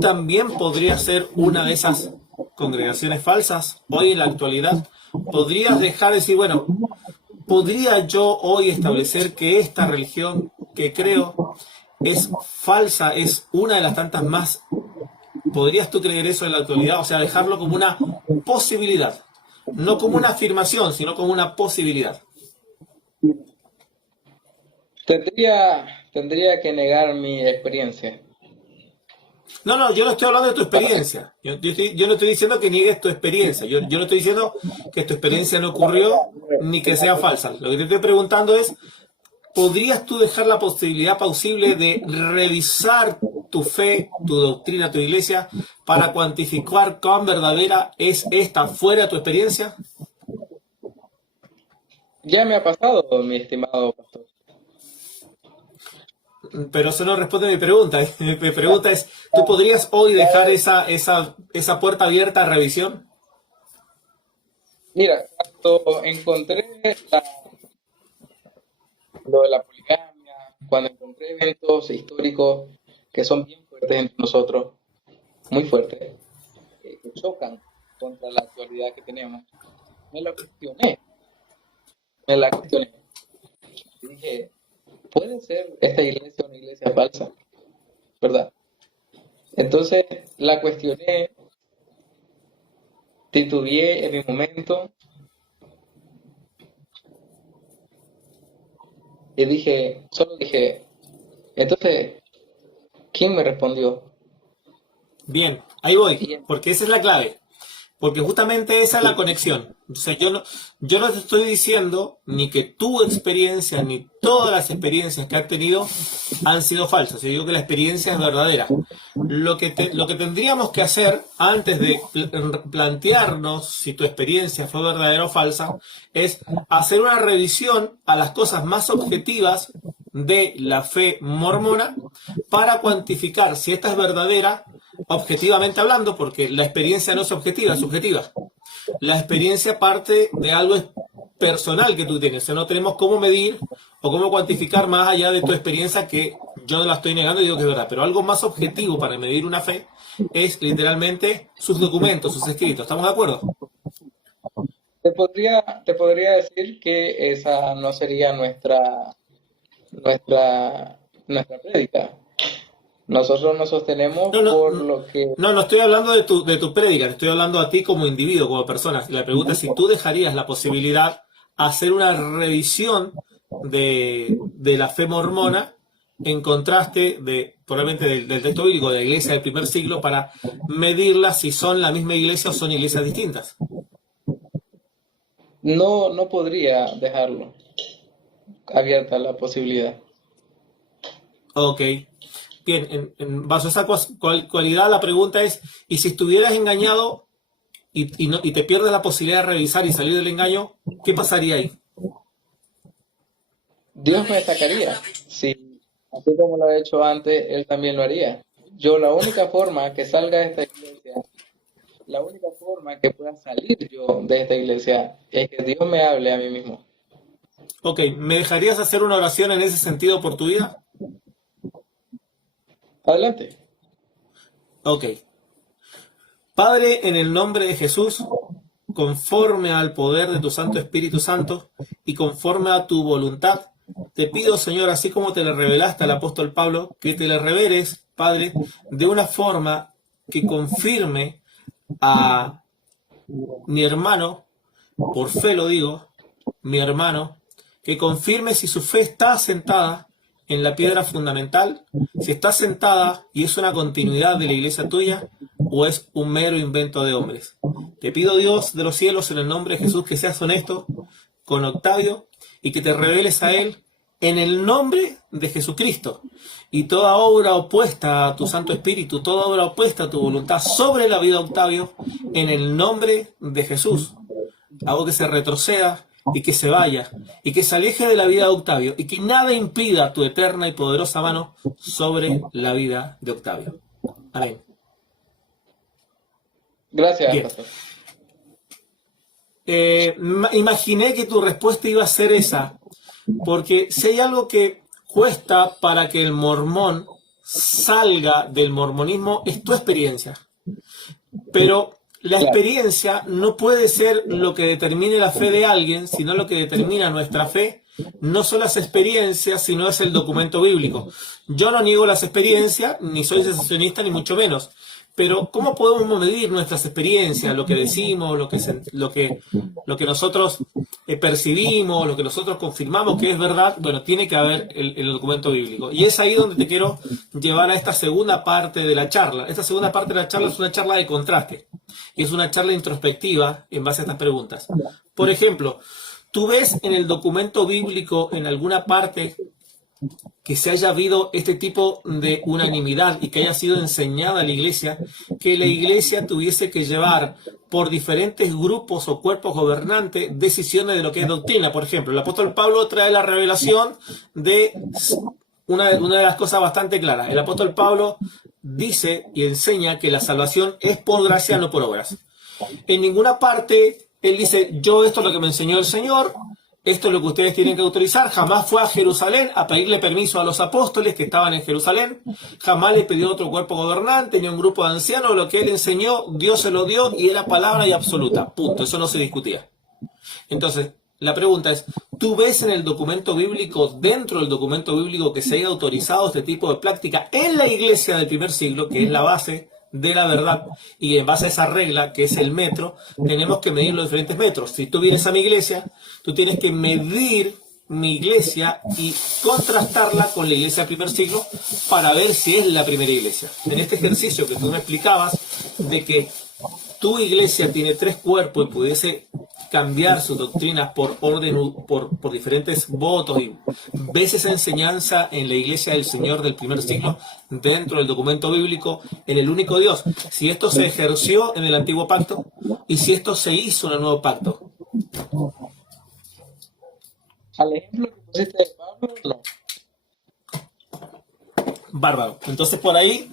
también podría ser una de esas congregaciones falsas hoy en la actualidad? ¿Podrías dejar de decir, bueno, podría yo hoy establecer que esta religión que creo es falsa, es una de las tantas más? ¿Podrías tú creer eso en la actualidad? O sea, dejarlo como una posibilidad, no como una afirmación, sino como una posibilidad. tendría que negar mi experiencia. No, yo no estoy hablando de tu experiencia. Yo no estoy diciendo que niegues tu experiencia. Yo no estoy diciendo que tu experiencia no ocurrió ni que sea falsa. Lo que te estoy preguntando es, ¿podrías tú dejar la posibilidad plausible de revisar tu fe, tu doctrina, tu iglesia, para cuantificar cuán verdadera es esta fuera de tu experiencia? Ya me ha pasado, mi estimado pastor. Pero eso no responde a mi pregunta. Mi pregunta es, ¿tú podrías hoy dejar esa puerta abierta a revisión? Mira, cuando encontré lo de la poligamia, cuando encontré eventos históricos que son bien fuertes entre nosotros, muy fuertes, que chocan contra la actualidad que tenemos, me la cuestioné, me la cuestioné. Y dije, ¿puede ser esta iglesia una iglesia falsa? ¿Verdad? Entonces la cuestioné, titubeé en mi momento y solo dije, entonces, ¿quién me respondió? Bien, ahí voy, Y porque esa es la clave. Porque justamente esa es la conexión. Entonces yo no te estoy diciendo ni que tu experiencia ni todas las experiencias que has tenido han sido falsas. Yo digo que la experiencia es verdadera. Lo que tendríamos que hacer antes de plantearnos si tu experiencia fue verdadera o falsa es hacer una revisión a las cosas más objetivas de la fe mormona para cuantificar si esta es verdadera objetivamente hablando, porque la experiencia no es objetiva, es subjetiva. La experiencia parte de algo personal que tú tienes. O sea, no tenemos cómo medir o cómo cuantificar más allá de tu experiencia, que yo no la estoy negando y digo que es verdad. Pero algo más objetivo para medir una fe es literalmente sus documentos, sus escritos. ¿Estamos de acuerdo? te podría decir que esa no sería nuestra prédica. Nosotros nos sostenemos No, no, por lo que no estoy hablando de tu prédica, te estoy hablando a ti como individuo, como persona. La pregunta es si tú dejarías la posibilidad hacer una revisión de la fe mormona en contraste probablemente del texto bíblico de la iglesia del primer siglo para medirla si son la misma iglesia o son iglesias distintas. no podría dejarlo abierta la posibilidad. Ok. Bien, bajo esa cualidad la pregunta es, ¿y si estuvieras engañado y te pierdes la posibilidad de revisar y salir del engaño, qué pasaría ahí? Dios me sacaría. Sí, así como lo ha hecho antes, Él también lo haría. Yo la única forma que salga de esta iglesia, la única forma que pueda salir yo de esta iglesia es que Dios me hable a mí mismo. Ok, ¿me dejarías hacer una oración en ese sentido por tu vida? Adelante. Ok. Padre, en el nombre de Jesús, conforme al poder de tu Santo Espíritu Santo y conforme a tu voluntad, te pido, Señor, así como te le revelaste al apóstol Pablo, que te le reveles, Padre, de una forma que confirme a mi hermano, por fe lo digo, mi hermano, que confirme si su fe está asentada en la piedra fundamental, si está sentada y es una continuidad de la iglesia tuya o es un mero invento de hombres. Te pido, Dios de los cielos, en el nombre de Jesús, que seas honesto con Octavio y que te reveles a él en el nombre de Jesucristo. Y toda obra opuesta a tu Santo Espíritu, toda obra opuesta a tu voluntad sobre la vida de Octavio, en el nombre de Jesús, hago que se retroceda y que se vaya, y que se aleje de la vida de Octavio, y que nada impida tu eterna y poderosa mano sobre la vida de Octavio. Amén. Gracias, Bien. pastor. Imaginé que tu respuesta iba a ser esa, porque si hay algo que cuesta para que el mormón salga del mormonismo, es tu experiencia. Pero la Claro. experiencia no puede ser lo que determine la fe de alguien, sino lo que determina nuestra fe. No son las experiencias, sino es el documento bíblico. Yo no niego las experiencias, ni soy sensacionista, ni mucho menos. Pero ¿cómo podemos medir nuestras experiencias, lo que decimos, lo que nosotros percibimos, lo que nosotros confirmamos que es verdad? Bueno, tiene que haber el documento bíblico. Y es ahí donde te quiero llevar a esta segunda parte de la charla. Esta segunda parte de la charla es una charla de contraste. Y es una charla introspectiva en base a estas preguntas. Por ejemplo, ¿Tú ves en el documento bíblico en alguna parte que se haya habido este tipo de unanimidad y que haya sido enseñada a la iglesia, que la iglesia tuviese que llevar por diferentes grupos o cuerpos gobernantes decisiones de lo que es doctrina? Por ejemplo, el apóstol Pablo trae la revelación de una de las cosas bastante claras. El apóstol Pablo dice y enseña que la salvación es por gracia, no por obras. En ninguna parte él dice, yo esto es lo que me enseñó el Señor, esto es lo que ustedes tienen que autorizar. Jamás fue a Jerusalén a pedirle permiso a los apóstoles que estaban en Jerusalén. Jamás le pidió otro cuerpo gobernante ni un grupo de ancianos. Lo que él enseñó, Dios se lo dio y era palabra y absoluta. Punto. Eso no se discutía. Entonces, la pregunta es, ¿tú ves en el documento bíblico, dentro del documento bíblico, que se haya autorizado este tipo de práctica en la iglesia del primer siglo, que es la base de la verdad, y en base a esa regla, que es el metro, tenemos que medir los diferentes metros? Si tú vienes a mi iglesia, tú tienes que medir mi iglesia y contrastarla con la iglesia del primer siglo para ver si es la primera iglesia. En este ejercicio que tú me explicabas, de que tu iglesia tiene 3 cuerpos y pudiese cambiar sus doctrinas por orden, por diferentes votos, y ves esa enseñanza en la iglesia del Señor del primer siglo, dentro del documento bíblico, en el único Dios. Si esto se ejerció en el antiguo pacto y si esto se hizo en el nuevo pacto. Al ejemplo que pusiste de Pablo, no. Bárbaro. Entonces por ahí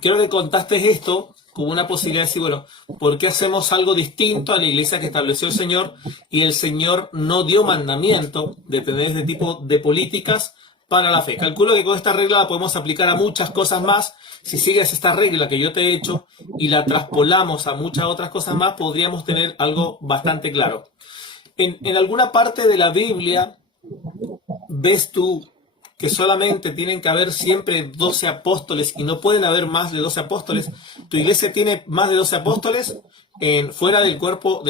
creo que contaste esto como una posibilidad de decir, bueno, ¿por qué hacemos algo distinto a la iglesia que estableció el Señor? Y el Señor no dio mandamiento de tener este tipo de políticas para la fe. Calculo que con esta regla la podemos aplicar a muchas cosas más. Si sigues esta regla que yo te he hecho y la traspolamos a muchas otras cosas más, podríamos tener algo bastante claro. En alguna parte de la Biblia, ¿ves tú que solamente tienen que haber siempre 12 apóstoles y no pueden haber más de 12 apóstoles? ¿Tu iglesia tiene más de 12 apóstoles? ¿Fuera del cuerpo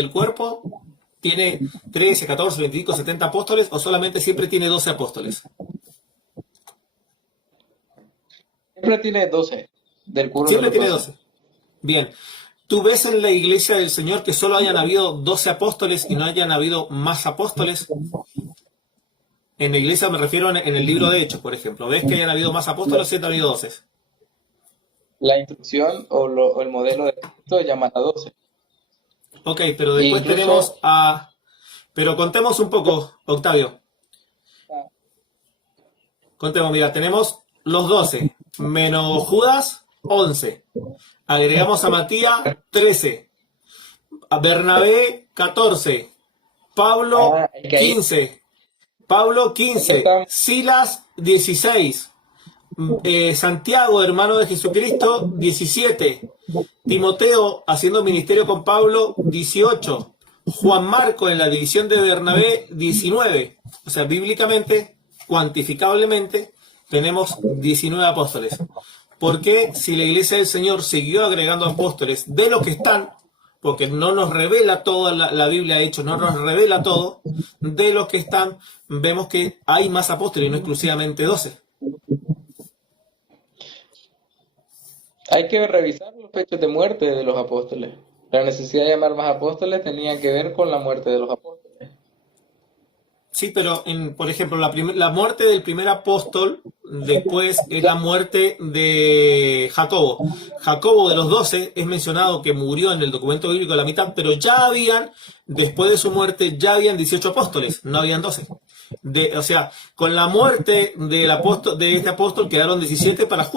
tiene 13, 14, 25, 70 apóstoles, o solamente siempre tiene 12 apóstoles? Siempre tiene 12 del cuerpo de Siempre los tiene 12. 12. Bien. ¿Tú ves en la iglesia del Señor que solo hayan habido 12 apóstoles y no hayan habido más apóstoles? En la iglesia me refiero en el libro de Hechos, por ejemplo. ¿Ves que hayan habido más apóstoles o siempre han habido 12? La instrucción o el modelo de Cristo llama a 12. Ok, pero después Incluso, tenemos a... Pero contemos un poco, Octavio. Contemos, mira, tenemos los 12, menos Judas, 11. Agregamos a Matías, 13. A Bernabé, 14. Pablo, es que ahí 15. Pablo, 15. estamos. Silas, 16. Santiago, hermano de Jesucristo, 17. Timoteo, haciendo ministerio con Pablo, 18. Juan Marco, en la división de Bernabé, 19. O sea, bíblicamente, cuantificablemente, tenemos 19 apóstoles. ¿Por qué, si la iglesia del Señor siguió agregando apóstoles de los que están, porque no nos revela toda la Biblia, de hecho, no nos revela todo, de los que están, vemos que hay más apóstoles y no exclusivamente 12? Hay que revisar los hechos de muerte de los apóstoles. La necesidad de llamar más apóstoles tenía que ver con la muerte de los apóstoles. Sí, pero por ejemplo, la muerte del primer apóstol después es la muerte de Jacobo. Jacobo, de los 12, es mencionado que murió en el documento bíblico a la mitad, pero después de su muerte, ya habían 18 apóstoles, no habían 12. O sea, con la muerte de este apóstol quedaron 17 para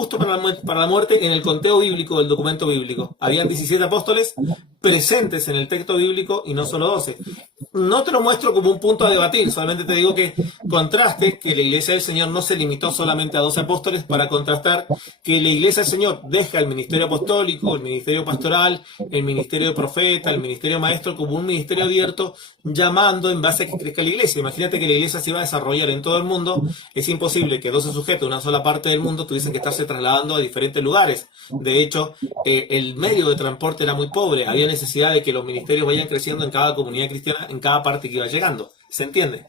la muerte en el conteo bíblico del documento bíblico. Habían 17 apóstoles presentes en el texto bíblico y no solo 12. No te lo muestro como un punto a debatir, solamente te digo que contraste que la iglesia del Señor no se limitó solamente a 12 apóstoles, para contrastar que la iglesia del Señor deja el ministerio apostólico, el ministerio pastoral, el ministerio de profeta, el ministerio maestro como un ministerio abierto, llamando en base a que crezca la iglesia. Imagínate que la iglesia se iba a desarrollar en todo el mundo, es imposible que 12 sujetos de una sola parte del mundo tuviesen que estarse trasladando a diferentes lugares. De hecho, el medio de transporte era muy pobre, había necesidad de que los ministerios vayan creciendo en cada comunidad cristiana, en cada parte que iba llegando. ¿Se entiende?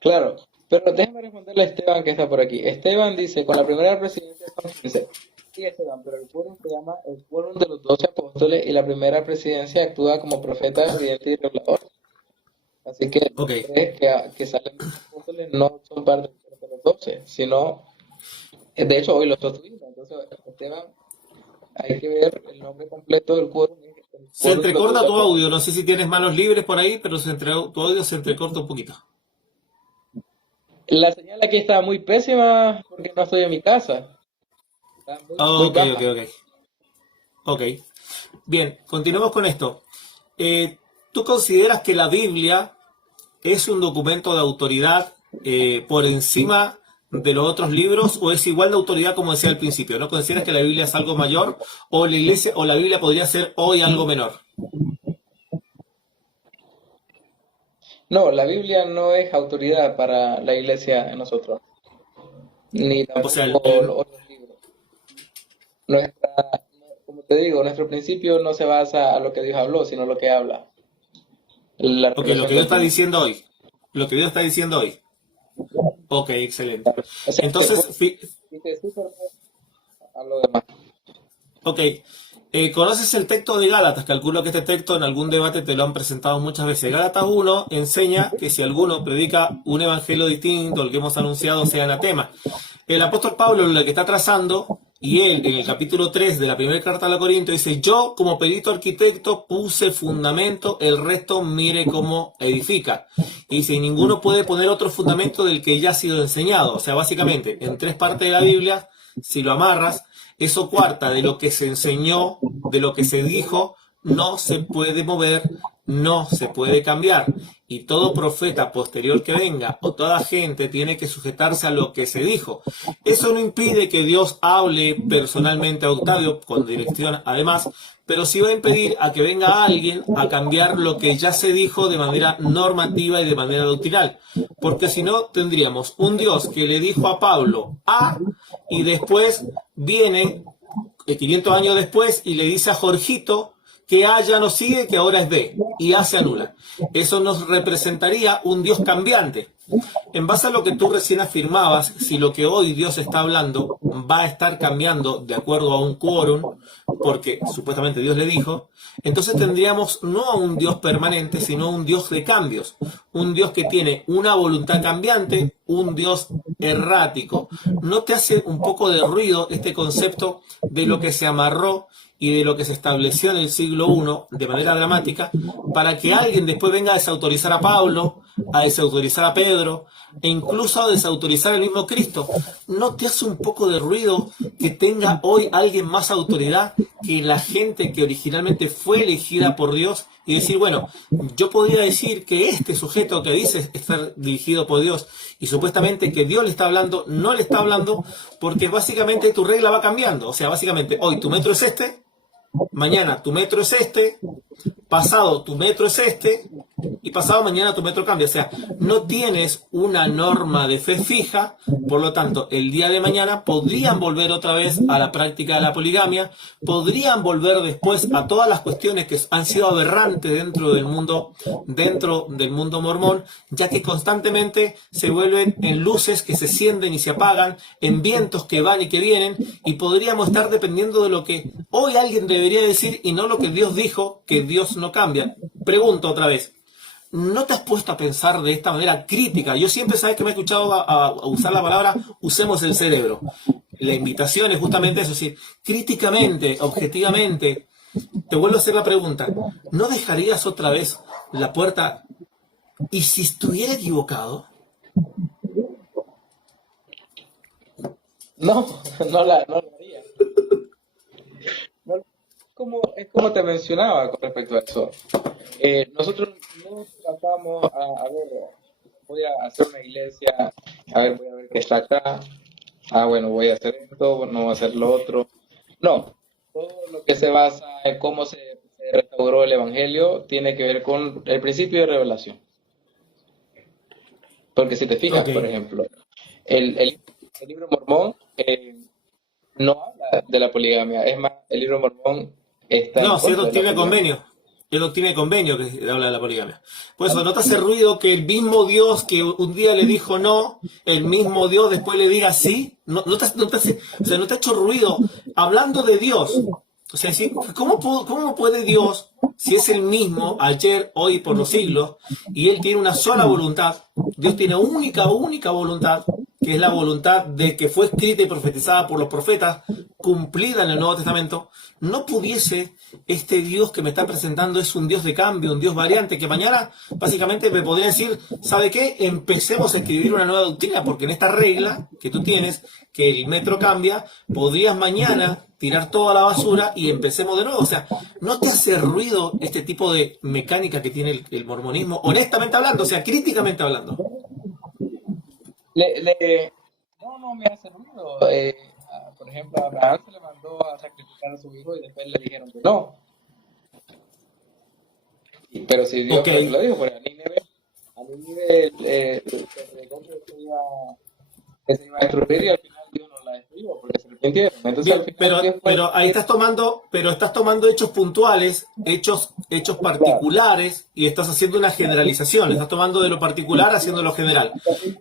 Claro, pero déjame responderle a Esteban, que está por aquí. Esteban dice, con la primera presidencia son 15. Sí, Esteban, pero el quórum se llama el quórum de los 12 apóstoles y la primera presidencia actúa como profeta, evidente y regulador. Así que Ok. los tres que salen de los apóstoles no son parte de los 12, sino, de hecho, hoy los sostuvimos. Entonces, Esteban, hay que ver el nombre completo del quórum. El Se quórum lo entrecorta tuvo tu Esteban. audio, no sé si tienes manos libres por ahí, pero tu audio se entrecorta un poquito. La señal aquí está muy pésima porque no estoy en mi casa. Está muy, muy Ok, ok, baja. ok. Ok. Bien, continuemos con esto. ¿Tú consideras que la Biblia es un documento de autoridad por encima de los otros libros o es igual de autoridad como decía al principio? ¿No consideras que la Biblia es algo mayor o la iglesia o la Biblia podría ser hoy algo menor? No, la Biblia no es autoridad para la iglesia de nosotros, ni O sea, tampoco los otros libros. Nuestra, como te digo, nuestro principio no se basa a lo que Dios habló, sino lo que habla, la ok, lo revelación que Dios del está Señor. diciendo hoy. Lo que Dios está diciendo hoy. Ok, excelente. O sea, Entonces, y Jesús a lo demás. ok, ¿conoces el texto de Gálatas? Calculo que este texto en algún debate te lo han presentado muchas veces. Gálatas 1 enseña que si alguno predica un evangelio distinto al que hemos anunciado, sea anatema. El apóstol Pablo lo que está trazando, y él en el capítulo 3 de la primera carta a los Corintios dice, yo como perito arquitecto puse fundamento, el resto mire cómo edifica. Y dice, ninguno puede poner otro fundamento del que ya ha sido enseñado. O sea, básicamente, en tres partes de la Biblia, si lo amarras, eso cuarta de lo que se enseñó, de lo que se dijo, no se puede mover, no se puede cambiar. Y todo profeta posterior que venga o toda gente tiene que sujetarse a lo que se dijo. Eso no impide que Dios hable personalmente a Octavio, con dirección además, pero sí va a impedir a que venga alguien a cambiar lo que ya se dijo de manera normativa y de manera doctrinal. Porque si no, tendríamos un Dios que le dijo a Pablo A y después viene 500 años después y le dice a Jorgito que A ya no sigue, que ahora es B, y A se anula. Eso nos representaría un Dios cambiante. En base a lo que tú recién afirmabas, si lo que hoy Dios está hablando va a estar cambiando de acuerdo a un quórum, porque supuestamente Dios le dijo, entonces tendríamos no a un Dios permanente, sino un Dios de cambios, un Dios que tiene una voluntad cambiante, un Dios errático. ¿No te hace un poco de ruido este concepto de lo que se amarró y de lo que se estableció en el siglo I de manera dramática para que alguien después venga a desautorizar a Pablo, a desautorizar a Pedro e incluso a desautorizar al mismo Cristo? ¿No te hace un poco de ruido que tenga hoy alguien más autoridad que la gente que originalmente fue elegida por Dios? Y decir, bueno, yo podría decir que este sujeto que dice estar dirigido por Dios y supuestamente que Dios le está hablando, no le está hablando porque básicamente tu regla va cambiando. O sea, básicamente hoy tu metro es este, mañana tu metro es este, pasado tu metro es este y pasado mañana tu metro cambia. O sea, no tienes una norma de fe fija, por lo tanto, el día de mañana podrían volver otra vez a la práctica de la poligamia, podrían volver después a todas las cuestiones que han sido aberrantes dentro del mundo mormón, ya que constantemente se vuelven en luces que se encienden y se apagan, en vientos que van y que vienen, y podríamos estar dependiendo de lo que hoy alguien debería decir y no lo que Dios dijo, que Dios no cambia. Pregunto otra vez, ¿no te has puesto a pensar de esta manera crítica? Yo siempre, sabes que me he escuchado a usar la palabra, usemos el cerebro. La invitación es justamente eso, es decir, críticamente, objetivamente, te vuelvo a hacer la pregunta, ¿no dejarías otra vez la puerta? ¿Y si estuviera equivocado? No, no lo haría. No, es como te mencionaba con respecto a eso. Nosotros no tratamos a ver, voy a hacer una iglesia, voy a ver qué está acá, bueno, voy a hacer esto, no voy a hacer lo otro. No, todo lo que se basa en cómo se restauró el Evangelio tiene que ver con el principio de revelación. Porque si te fijas, Ok. por ejemplo, el libro Mormón no habla de la poligamia, es más, el libro Mormón está en No, si es contra de la doctrina de poligamia. convenio. Es doctrina de convenio que habla de la poligamia. Por eso, ¿no te hace ruido que el mismo Dios que un día le dijo no, el mismo Dios después le diga sí? No te hace, o sea, ¿no te ha hecho ruido? Hablando de Dios, O sea, ¿cómo puede Dios, si es el mismo ayer, hoy y por los siglos, y Él tiene una sola voluntad, Dios tiene única voluntad, que es la voluntad de que fue escrita y profetizada por los profetas, cumplida en el Nuevo Testamento, no pudiese este Dios que me está presentando es un Dios de cambio, un Dios variante, que mañana básicamente me podría decir, ¿sabe qué? Empecemos a escribir una nueva doctrina, porque en esta regla que tú tienes, que el metro cambia, podrías mañana tirar toda la basura y empecemos de nuevo. O sea, ¿no te hace ruido este tipo de mecánica que tiene el mormonismo? Honestamente hablando, o sea, críticamente hablando. Le, le- no me hace ruido. Por ejemplo, a Abraham se le mandó a sacrificar a su hijo y después le dijeron que no. Pero si Dios Ok, fue el que lo dijo, pues a Nínive se predicó que se iba a destruir y al final Dios no la destruyó porque se arrepintieron. Entonces al bien, final Dios fue el pero ahí que, estás tomando hechos puntuales, hechos claro, particulares, y estás haciendo una generalización. Estás tomando de lo particular haciendo lo general.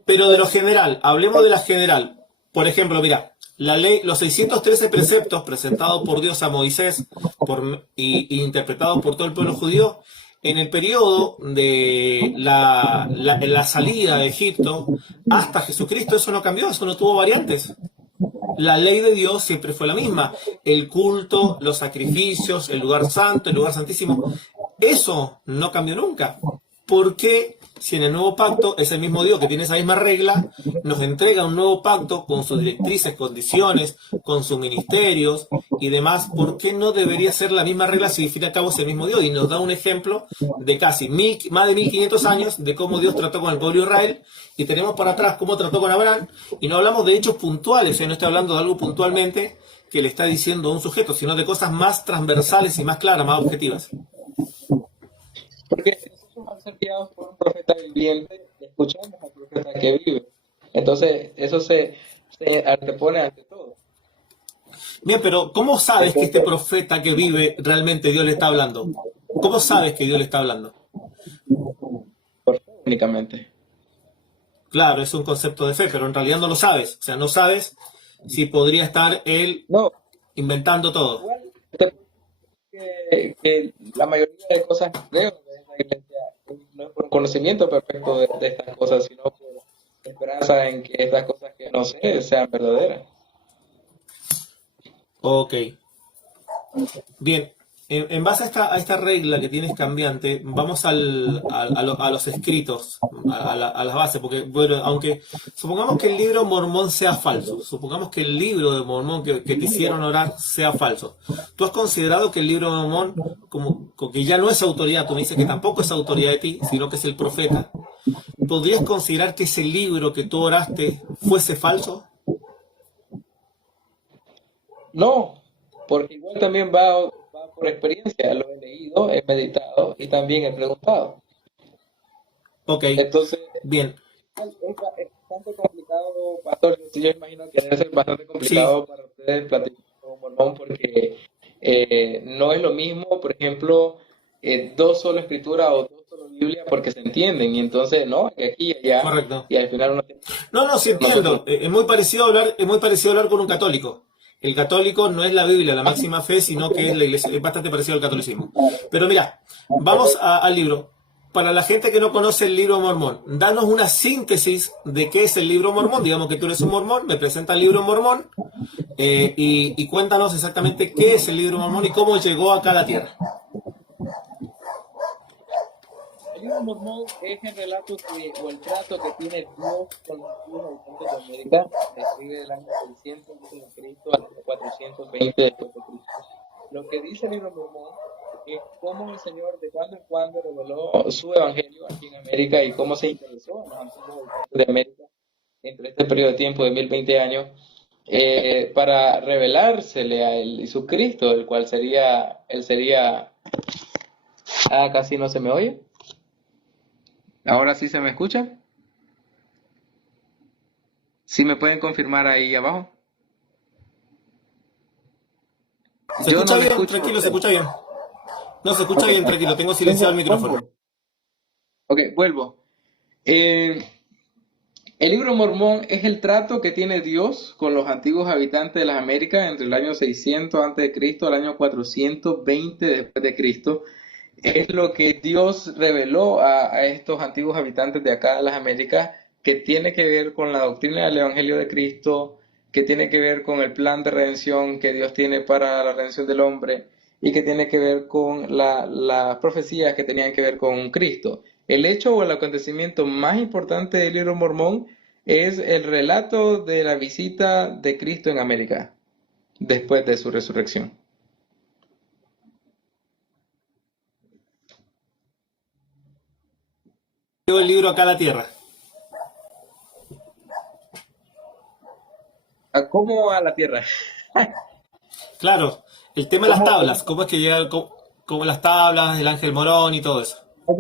Pero de lo general, hablemos de la general. Por ejemplo, mira, la ley, los 613 preceptos presentados por Dios a Moisés y interpretados por todo el pueblo judío, en el periodo de la salida de Egipto hasta Jesucristo, eso no cambió, eso no tuvo variantes. La ley de Dios siempre fue la misma. El culto, los sacrificios, el lugar santo, el lugar santísimo. Eso no cambió nunca. ¿Por qué, si en el nuevo pacto ese mismo Dios que tiene esa misma regla nos entrega un nuevo pacto con sus directrices, condiciones, con sus ministerios y demás? ¿Por qué no debería ser la misma regla si al fin y al cabo es el mismo Dios? Y nos da un ejemplo de casi más de 1500 años de cómo Dios trató con el pueblo de Israel, y tenemos para atrás cómo trató con Abraham, y no hablamos de hechos puntuales, o sea, no estoy hablando de algo puntualmente que le está diciendo a un sujeto, sino de cosas más transversales y más claras, más objetivas. porque nosotros al ser guiados por un profeta viviente, escuchamos al profeta que vive. Entonces eso se antepone ante todo. Bien, pero ¿cómo sabes que este Entonces, profeta que vive realmente Dios le está hablando? ¿Cómo sabes que Dios le está hablando? por fe únicamente. Claro, es un concepto de fe, pero en realidad no lo sabes. O sea, no sabes si podría estar él No, inventando todo. igual que la mayoría de cosas que creo de esta iglesia no es por un conocimiento perfecto de estas cosas, sino por esperanza en que estas cosas que no sé sean verdaderas. Ok. Bien, en base a esta regla que tienes cambiante, vamos a los escritos, a las bases, porque, bueno, aunque supongamos que el libro mormón sea falso, supongamos que el libro de mormón que quisieron orar sea falso, ¿tú has considerado que el libro de mormón, como que ya no es autoridad, tú me dices que tampoco es autoridad de ti, sino que es el profeta, ¿podrías considerar que ese libro que tú oraste fuese falso? No, porque igual también va por experiencia, lo he leído, he meditado y también he preguntado. Ok, Entonces, bien, es bastante complicado, pastor. Yo imagino que debe ser bastante sí, complicado para ustedes platicar con un mormón porque no es lo mismo, por ejemplo, dos solo escritura o dos solo Biblia porque se entienden y entonces, no, que aquí y allá correcto. y al final uno tiene No, no, sí no se entiendo. entiende. Es muy parecido hablar con un católico. El católico no es la Biblia, la máxima fe, sino que es la iglesia. Es bastante parecido al catolicismo. Pero mira, vamos al libro. Para la gente que no conoce el libro mormón, danos una síntesis de qué es el libro mormón. Digamos que tú eres un mormón, me presenta el libro mormón, y cuéntanos exactamente qué es el libro mormón y cómo llegó acá a la tierra. El libro mormón es el relato o el trato que tiene Dios con los antiguos habitantes de América, describe el año 600 antes de Cristo hasta 420 después de Cristo. Lo que dice el libro mormón es cómo el Señor de cuando en cuando reveló su evangelio aquí en América y cómo se interesó en los antiguos habitantes de América entre este periodo de tiempo de 1020 años para revelársele a él y su Cristo, el cual sería, casi no se me oye. Ahora sí se me escucha. ¿Sí me pueden confirmar ahí abajo? ¿Se Yo no escucha me bien? escucho. Tranquilo, se escucha bien. No, se escucha Ok, bien, tranquilo. Tengo silenciado el micrófono. vuelvo. Ok, vuelvo. Eh, El libro de Mormón es el trato que tiene Dios con los antiguos habitantes de las Américas entre el año 600 antes de Cristo al año 420 después de Cristo. Es lo que Dios reveló a estos antiguos habitantes de acá de las Américas, que tiene que ver con la doctrina del Evangelio de Cristo, que tiene que ver con el plan de redención que Dios tiene para la redención del hombre y que tiene que ver con las profecías que tenían que ver con Cristo. El hecho o el acontecimiento más importante del libro Mormón es el relato de la visita de Cristo en América después de su resurrección. Llegó el libro acá a la tierra. ¿Cómo a la tierra? Claro, el tema de las ¿Cómo? tablas, cómo es que llega, cómo las tablas, el ángel Morón y todo eso. Ok,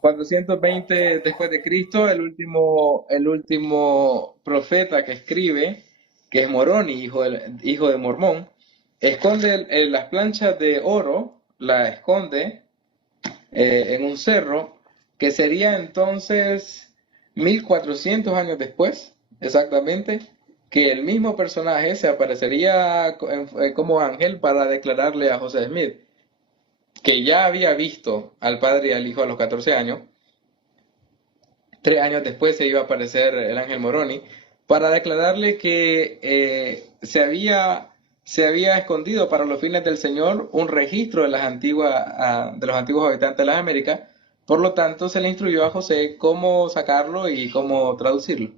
420 después de Cristo, el último profeta que escribe, que es Moroni, hijo de Mormón, esconde las planchas de oro, la esconde en un cerro, que sería entonces 1400 años después, exactamente, que el mismo personaje se aparecería como ángel para declararle a José Smith que ya había visto al padre y al hijo a los 14 años. 3 años después se iba a aparecer el ángel Moroni para declararle que se había escondido para los fines del Señor un registro de de los antiguos habitantes de las Américas. Por lo tanto, se le instruyó a José cómo sacarlo y cómo traducirlo.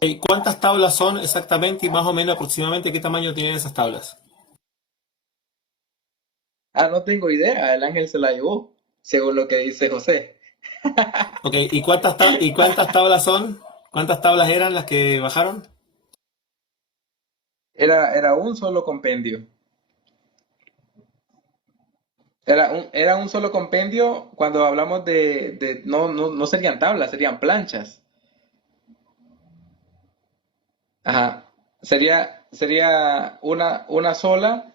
¿Y cuántas tablas son exactamente y más o menos aproximadamente qué tamaño tienen esas tablas? No tengo idea, el ángel se la llevó, según lo que dice José. Ok, ¿y cuántas tablas son? ¿Cuántas tablas eran las que bajaron? Era un solo compendio. Era un solo compendio cuando hablamos no serían tablas, serían planchas. Ajá. Sería una sola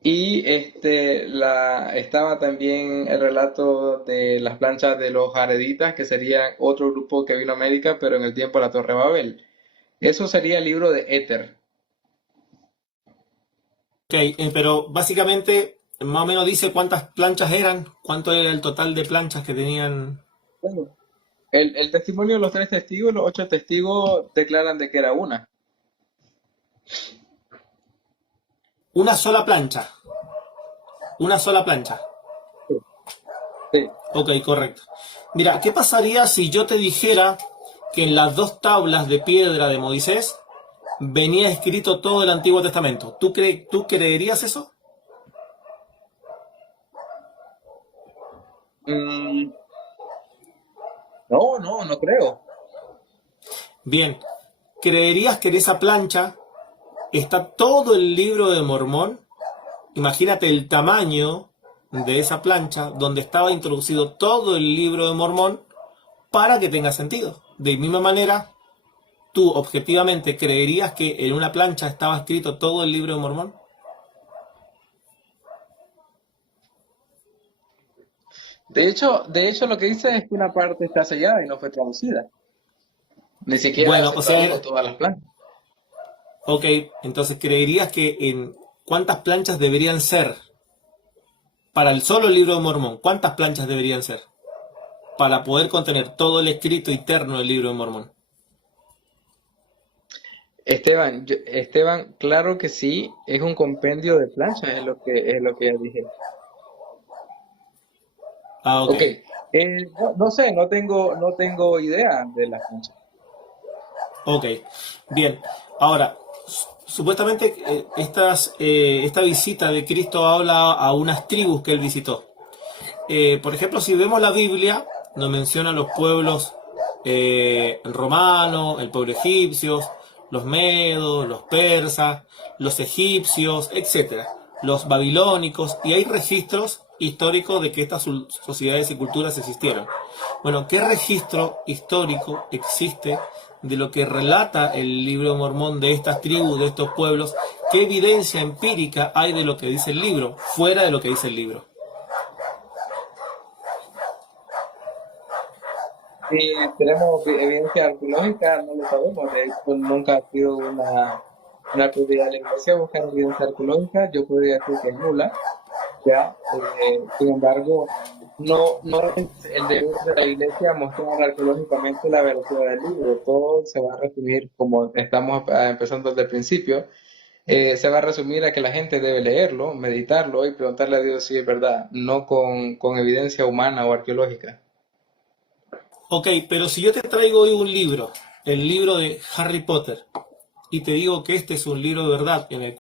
y estaba también el relato de las planchas de los jareditas, que serían otro grupo que vino a América, pero en el tiempo de la Torre de Babel. Eso sería el libro de Éter. Ok, pero básicamente más o menos dice cuántas planchas eran, cuánto era el total de planchas que tenían. Bueno, el testimonio de los 3 testigos, los 8 testigos declaran de que era una. Una sola plancha, una sola plancha. Sí. Ok, correcto. Mira, ¿qué pasaría si yo te dijera que en las dos tablas de piedra de Moisés venía escrito todo el Antiguo Testamento? ¿Tú creerías eso? Mm, no creo. Bien, ¿creerías que en esa plancha está todo el libro de Mormón? Imagínate el tamaño de esa plancha donde estaba introducido todo el libro de Mormón para que tenga sentido. De misma manera, ¿tú objetivamente creerías que en una plancha estaba escrito todo el libro de Mormón? De hecho, lo que dice es que una parte está sellada y no fue traducida. Ni siquiera Bueno, se o sea, tradujo todas las plantas. ok, entonces creerías que en cuántas planchas deberían ser para el solo libro de Mormón, ¿cuántas planchas deberían ser para poder contener todo el escrito interno del libro de Mormón? Esteban, claro que sí, es un compendio de planchas, es lo que ya dije. Ah, ok. Ok, no sé, no tengo idea de las planchas. Ok, bien. Ahora, supuestamente esta visita de Cristo habla a unas tribus que él visitó. Por ejemplo, si vemos la Biblia, nos menciona los pueblos romanos, el pueblo egipcio, los medos, los persas, los egipcios, etcétera, los babilónicos, y hay registros históricos de que estas sociedades y culturas existieron. Bueno, ¿qué registro histórico existe de lo que relata el libro de Mormón de estas tribus, de estos pueblos? ¿Qué evidencia empírica hay de lo que dice el libro, fuera de lo que dice el libro? Si tenemos evidencia arqueológica, no lo sabemos. De hecho, nunca ha sido una prioridad de la iglesia buscar evidencia arqueológica. Yo podría decir que es nula, ya. Sin embargo, no es el deber de la iglesia mostrar arqueológicamente la veracidad del libro. Todo se va a resumir, como estamos empezando desde el principio, se va a resumir a que la gente debe leerlo, meditarlo y preguntarle a Dios si es verdad, no con evidencia humana o arqueológica. Ok, pero si yo te traigo hoy un libro, el libro de Harry Potter, y te digo que este es un libro de verdad en el